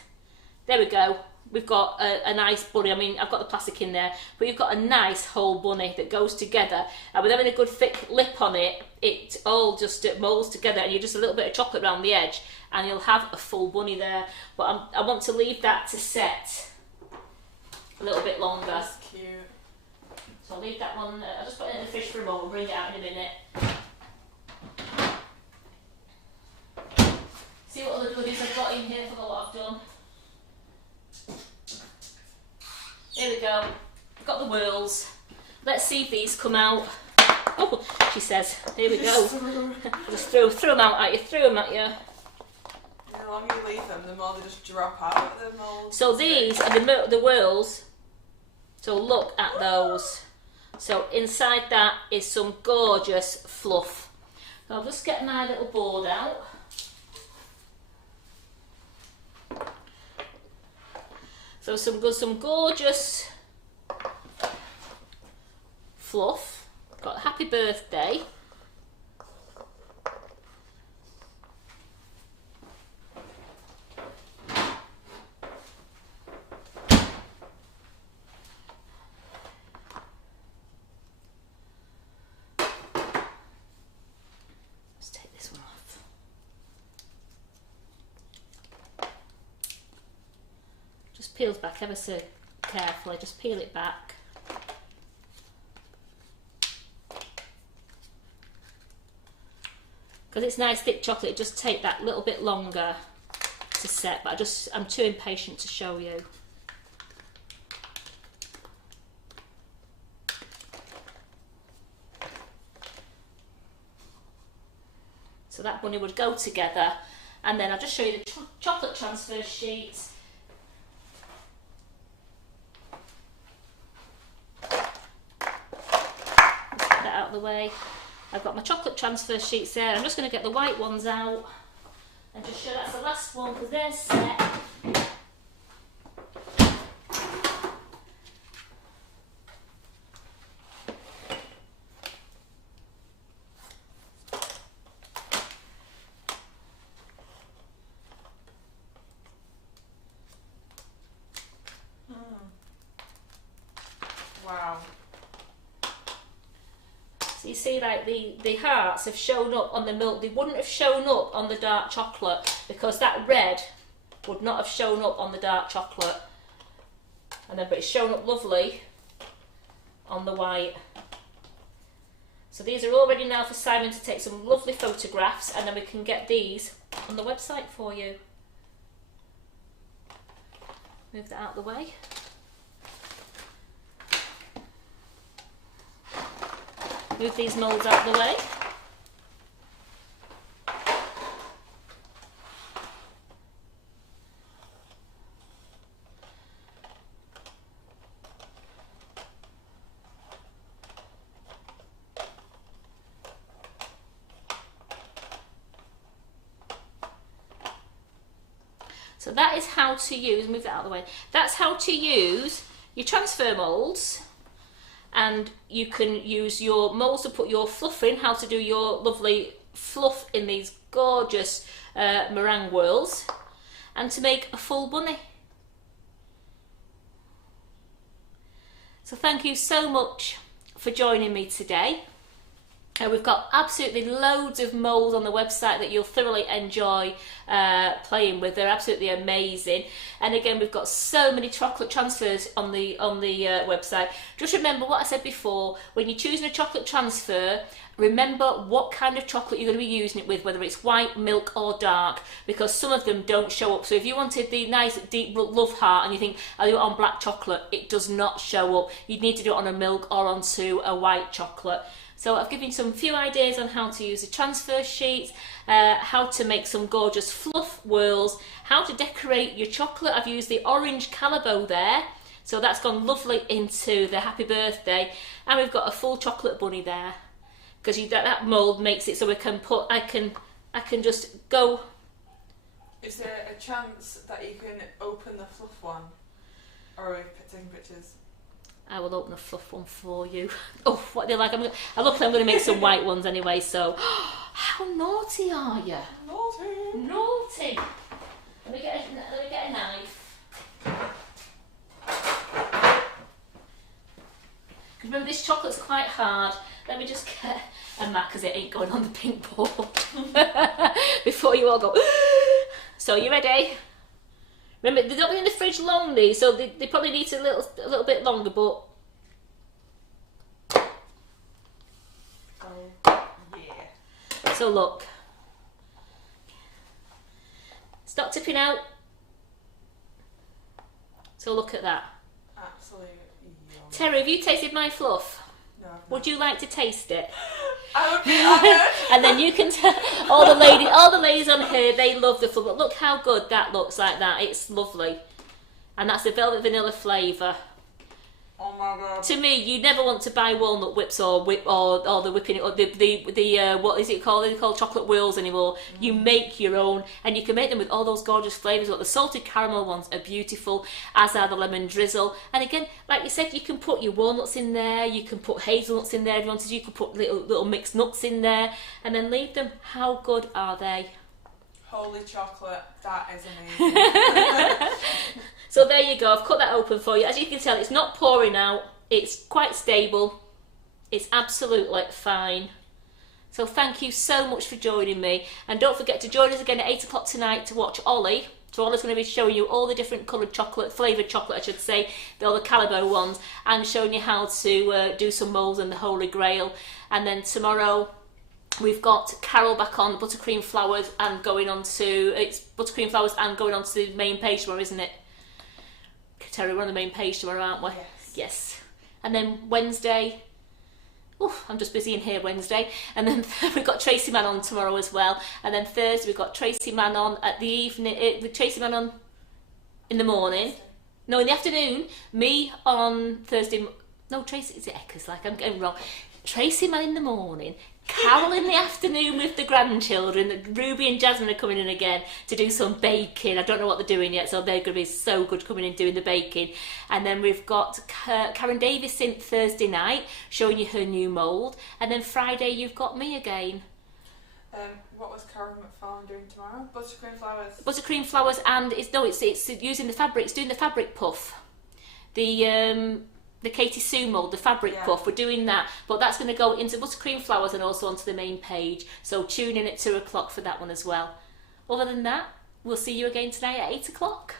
there we go. we've got a nice bunny. I mean, I've got the plastic in there, but you've got a nice whole bunny that goes together. And with having a good thick lip on it, it all just molds together, and you just a little bit of chocolate around the edge, and you'll have a full bunny there. But I want to leave that to set a little bit longer. That's cute. So I'll leave that one. I'll just put it in the fridge for a moment. Bring it out in a minute. See what other goodies I've got in here for what I've done. Here we go. I've got the whirls. Let's see if these come out. Oh, she says. Here we go. Just throw them out at you. Throw them at you. The longer you leave them, the more they just drop out of the mould. So these are the whirls. So look at those. So inside that is some gorgeous fluff. So I'll just get my little board out. So some gorgeous fluff. Got happy birthday. Let's take this one off. Just peels back ever so carefully, just peel it back. Because it's nice thick chocolate, it just take that little bit longer to set, but I'm too impatient to show you. So that bunny would go together, and then I'll just show you the chocolate transfer sheets. Out of the way. I've got my chocolate transfer sheets there. I'm just going to get the white ones out and just show that's the last one because they're set. Wow. So you see, like the hearts have shown up on the milk. They wouldn't have shown up on the dark chocolate because that red would not have shown up on the dark chocolate. And then, but it's shown up lovely on the white. So these are all ready now for Simon to take some lovely photographs, and then we can get these on the website for you. Move that out of the way. Move these moulds out of the way. So that is how to use, move that out of the way, that's how to use your transfer moulds. And you can use your moulds to put your fluff in, how to do your lovely fluff in these gorgeous meringue whirls, and to make a full bunny. So thank you so much for joining me today. We've got absolutely loads of moulds on the website that you'll thoroughly enjoy playing with. They're absolutely amazing. And again, we've got so many chocolate transfers on the website. Just remember what I said before, when you're choosing a chocolate transfer, remember what kind of chocolate you're going to be using it with, whether it's white, milk or dark, because some of them don't show up. So if you wanted the nice deep love heart and you think, I'll do it on black chocolate, it does not show up. You'd need to do it on a milk or onto a white chocolate. So I've given you some few ideas on how to use the transfer sheets, how to make some gorgeous fluff whirls, how to decorate your chocolate. I've used the orange Calabo there, so that's gone lovely into the happy birthday, and we've got a full chocolate bunny there because that mould makes it so we can put. I can just go. Is there a chance that you can open the fluff one, or are we taking pictures? I will open a fluff one for you. Oh, what they like! Luckily, I'm going to make some white ones anyway. So, how naughty are you? Naughty. Naughty. Let me get a knife. Remember, this chocolate's quite hard. Let me just get a mat because it ain't going on the pink board. Before you all go. So, you ready? Remember, they're not in the fridge long, these, so they probably need a little bit longer, but... Oh, yeah. So, look. Stop tipping out. So, look at that. Absolutely yum. Terry, have you tasted my fluff? No, I've not. Would you like to taste it? I would be honoured. And then you can tell all the ladies on here, they love the fluff. But look how good that looks like that. It's lovely. And that's the velvet vanilla flavour. Oh my god. To me, you never want to buy walnut whips or the whipping or the what is it called? They're called chocolate whirls anymore. You make your own, and you can make them with all those gorgeous flavours. But the salted caramel ones are beautiful, as are the lemon drizzle. And again, like you said, you can put your walnuts in there. You can put hazelnuts in there if you wanted. You could put little mixed nuts in there, and then leave them. How good are they? Holy chocolate, that is amazing. So there you go, I've cut that open for you. As you can tell, it's not pouring out, it's quite stable, it's absolutely fine. So thank you so much for joining me, and don't forget to join us again at 8 o'clock tonight to watch Ollie. So Ollie's going to be showing you all the different coloured chocolate, flavoured chocolate I should say, all the Calibo ones, and showing you how to do some moulds and the Holy Grail. And then tomorrow we've got Carol back on buttercream flowers and going on to, it's buttercream flowers and going on to the main page tomorrow, isn't it? Terry, we're on the main page tomorrow, aren't we? Yes. Yes. And then Wednesday, I'm just busy in here Wednesday. And then we've got Tracy Mann on tomorrow as well. And then Thursday we've got Tracy Mann on at the evening, with Tracy Mann on in the morning. No, in the afternoon. Me on Thursday. No, Tracy, is it Eckers? Like, I'm getting wrong. Tracy Mann in the morning. Carol in the afternoon with the grandchildren. Ruby and Jasmine are coming in again to do some baking. I don't know what they're doing yet, so they're going to be so good coming in doing the baking. And then we've got Karen Davis in Thursday night showing you her new mould. And then Friday you've got me again. What was Karen McFarlane doing tomorrow? Buttercream flowers. Buttercream flowers, and it's using the fabric. It's doing the fabric puff. The Katie Sue mould, the fabric puff, we're doing that, but that's going to go into buttercream flowers and also onto the main page, so tune in at 2 o'clock for that one as well. Other than that, we'll see you again tonight at 8 o'clock.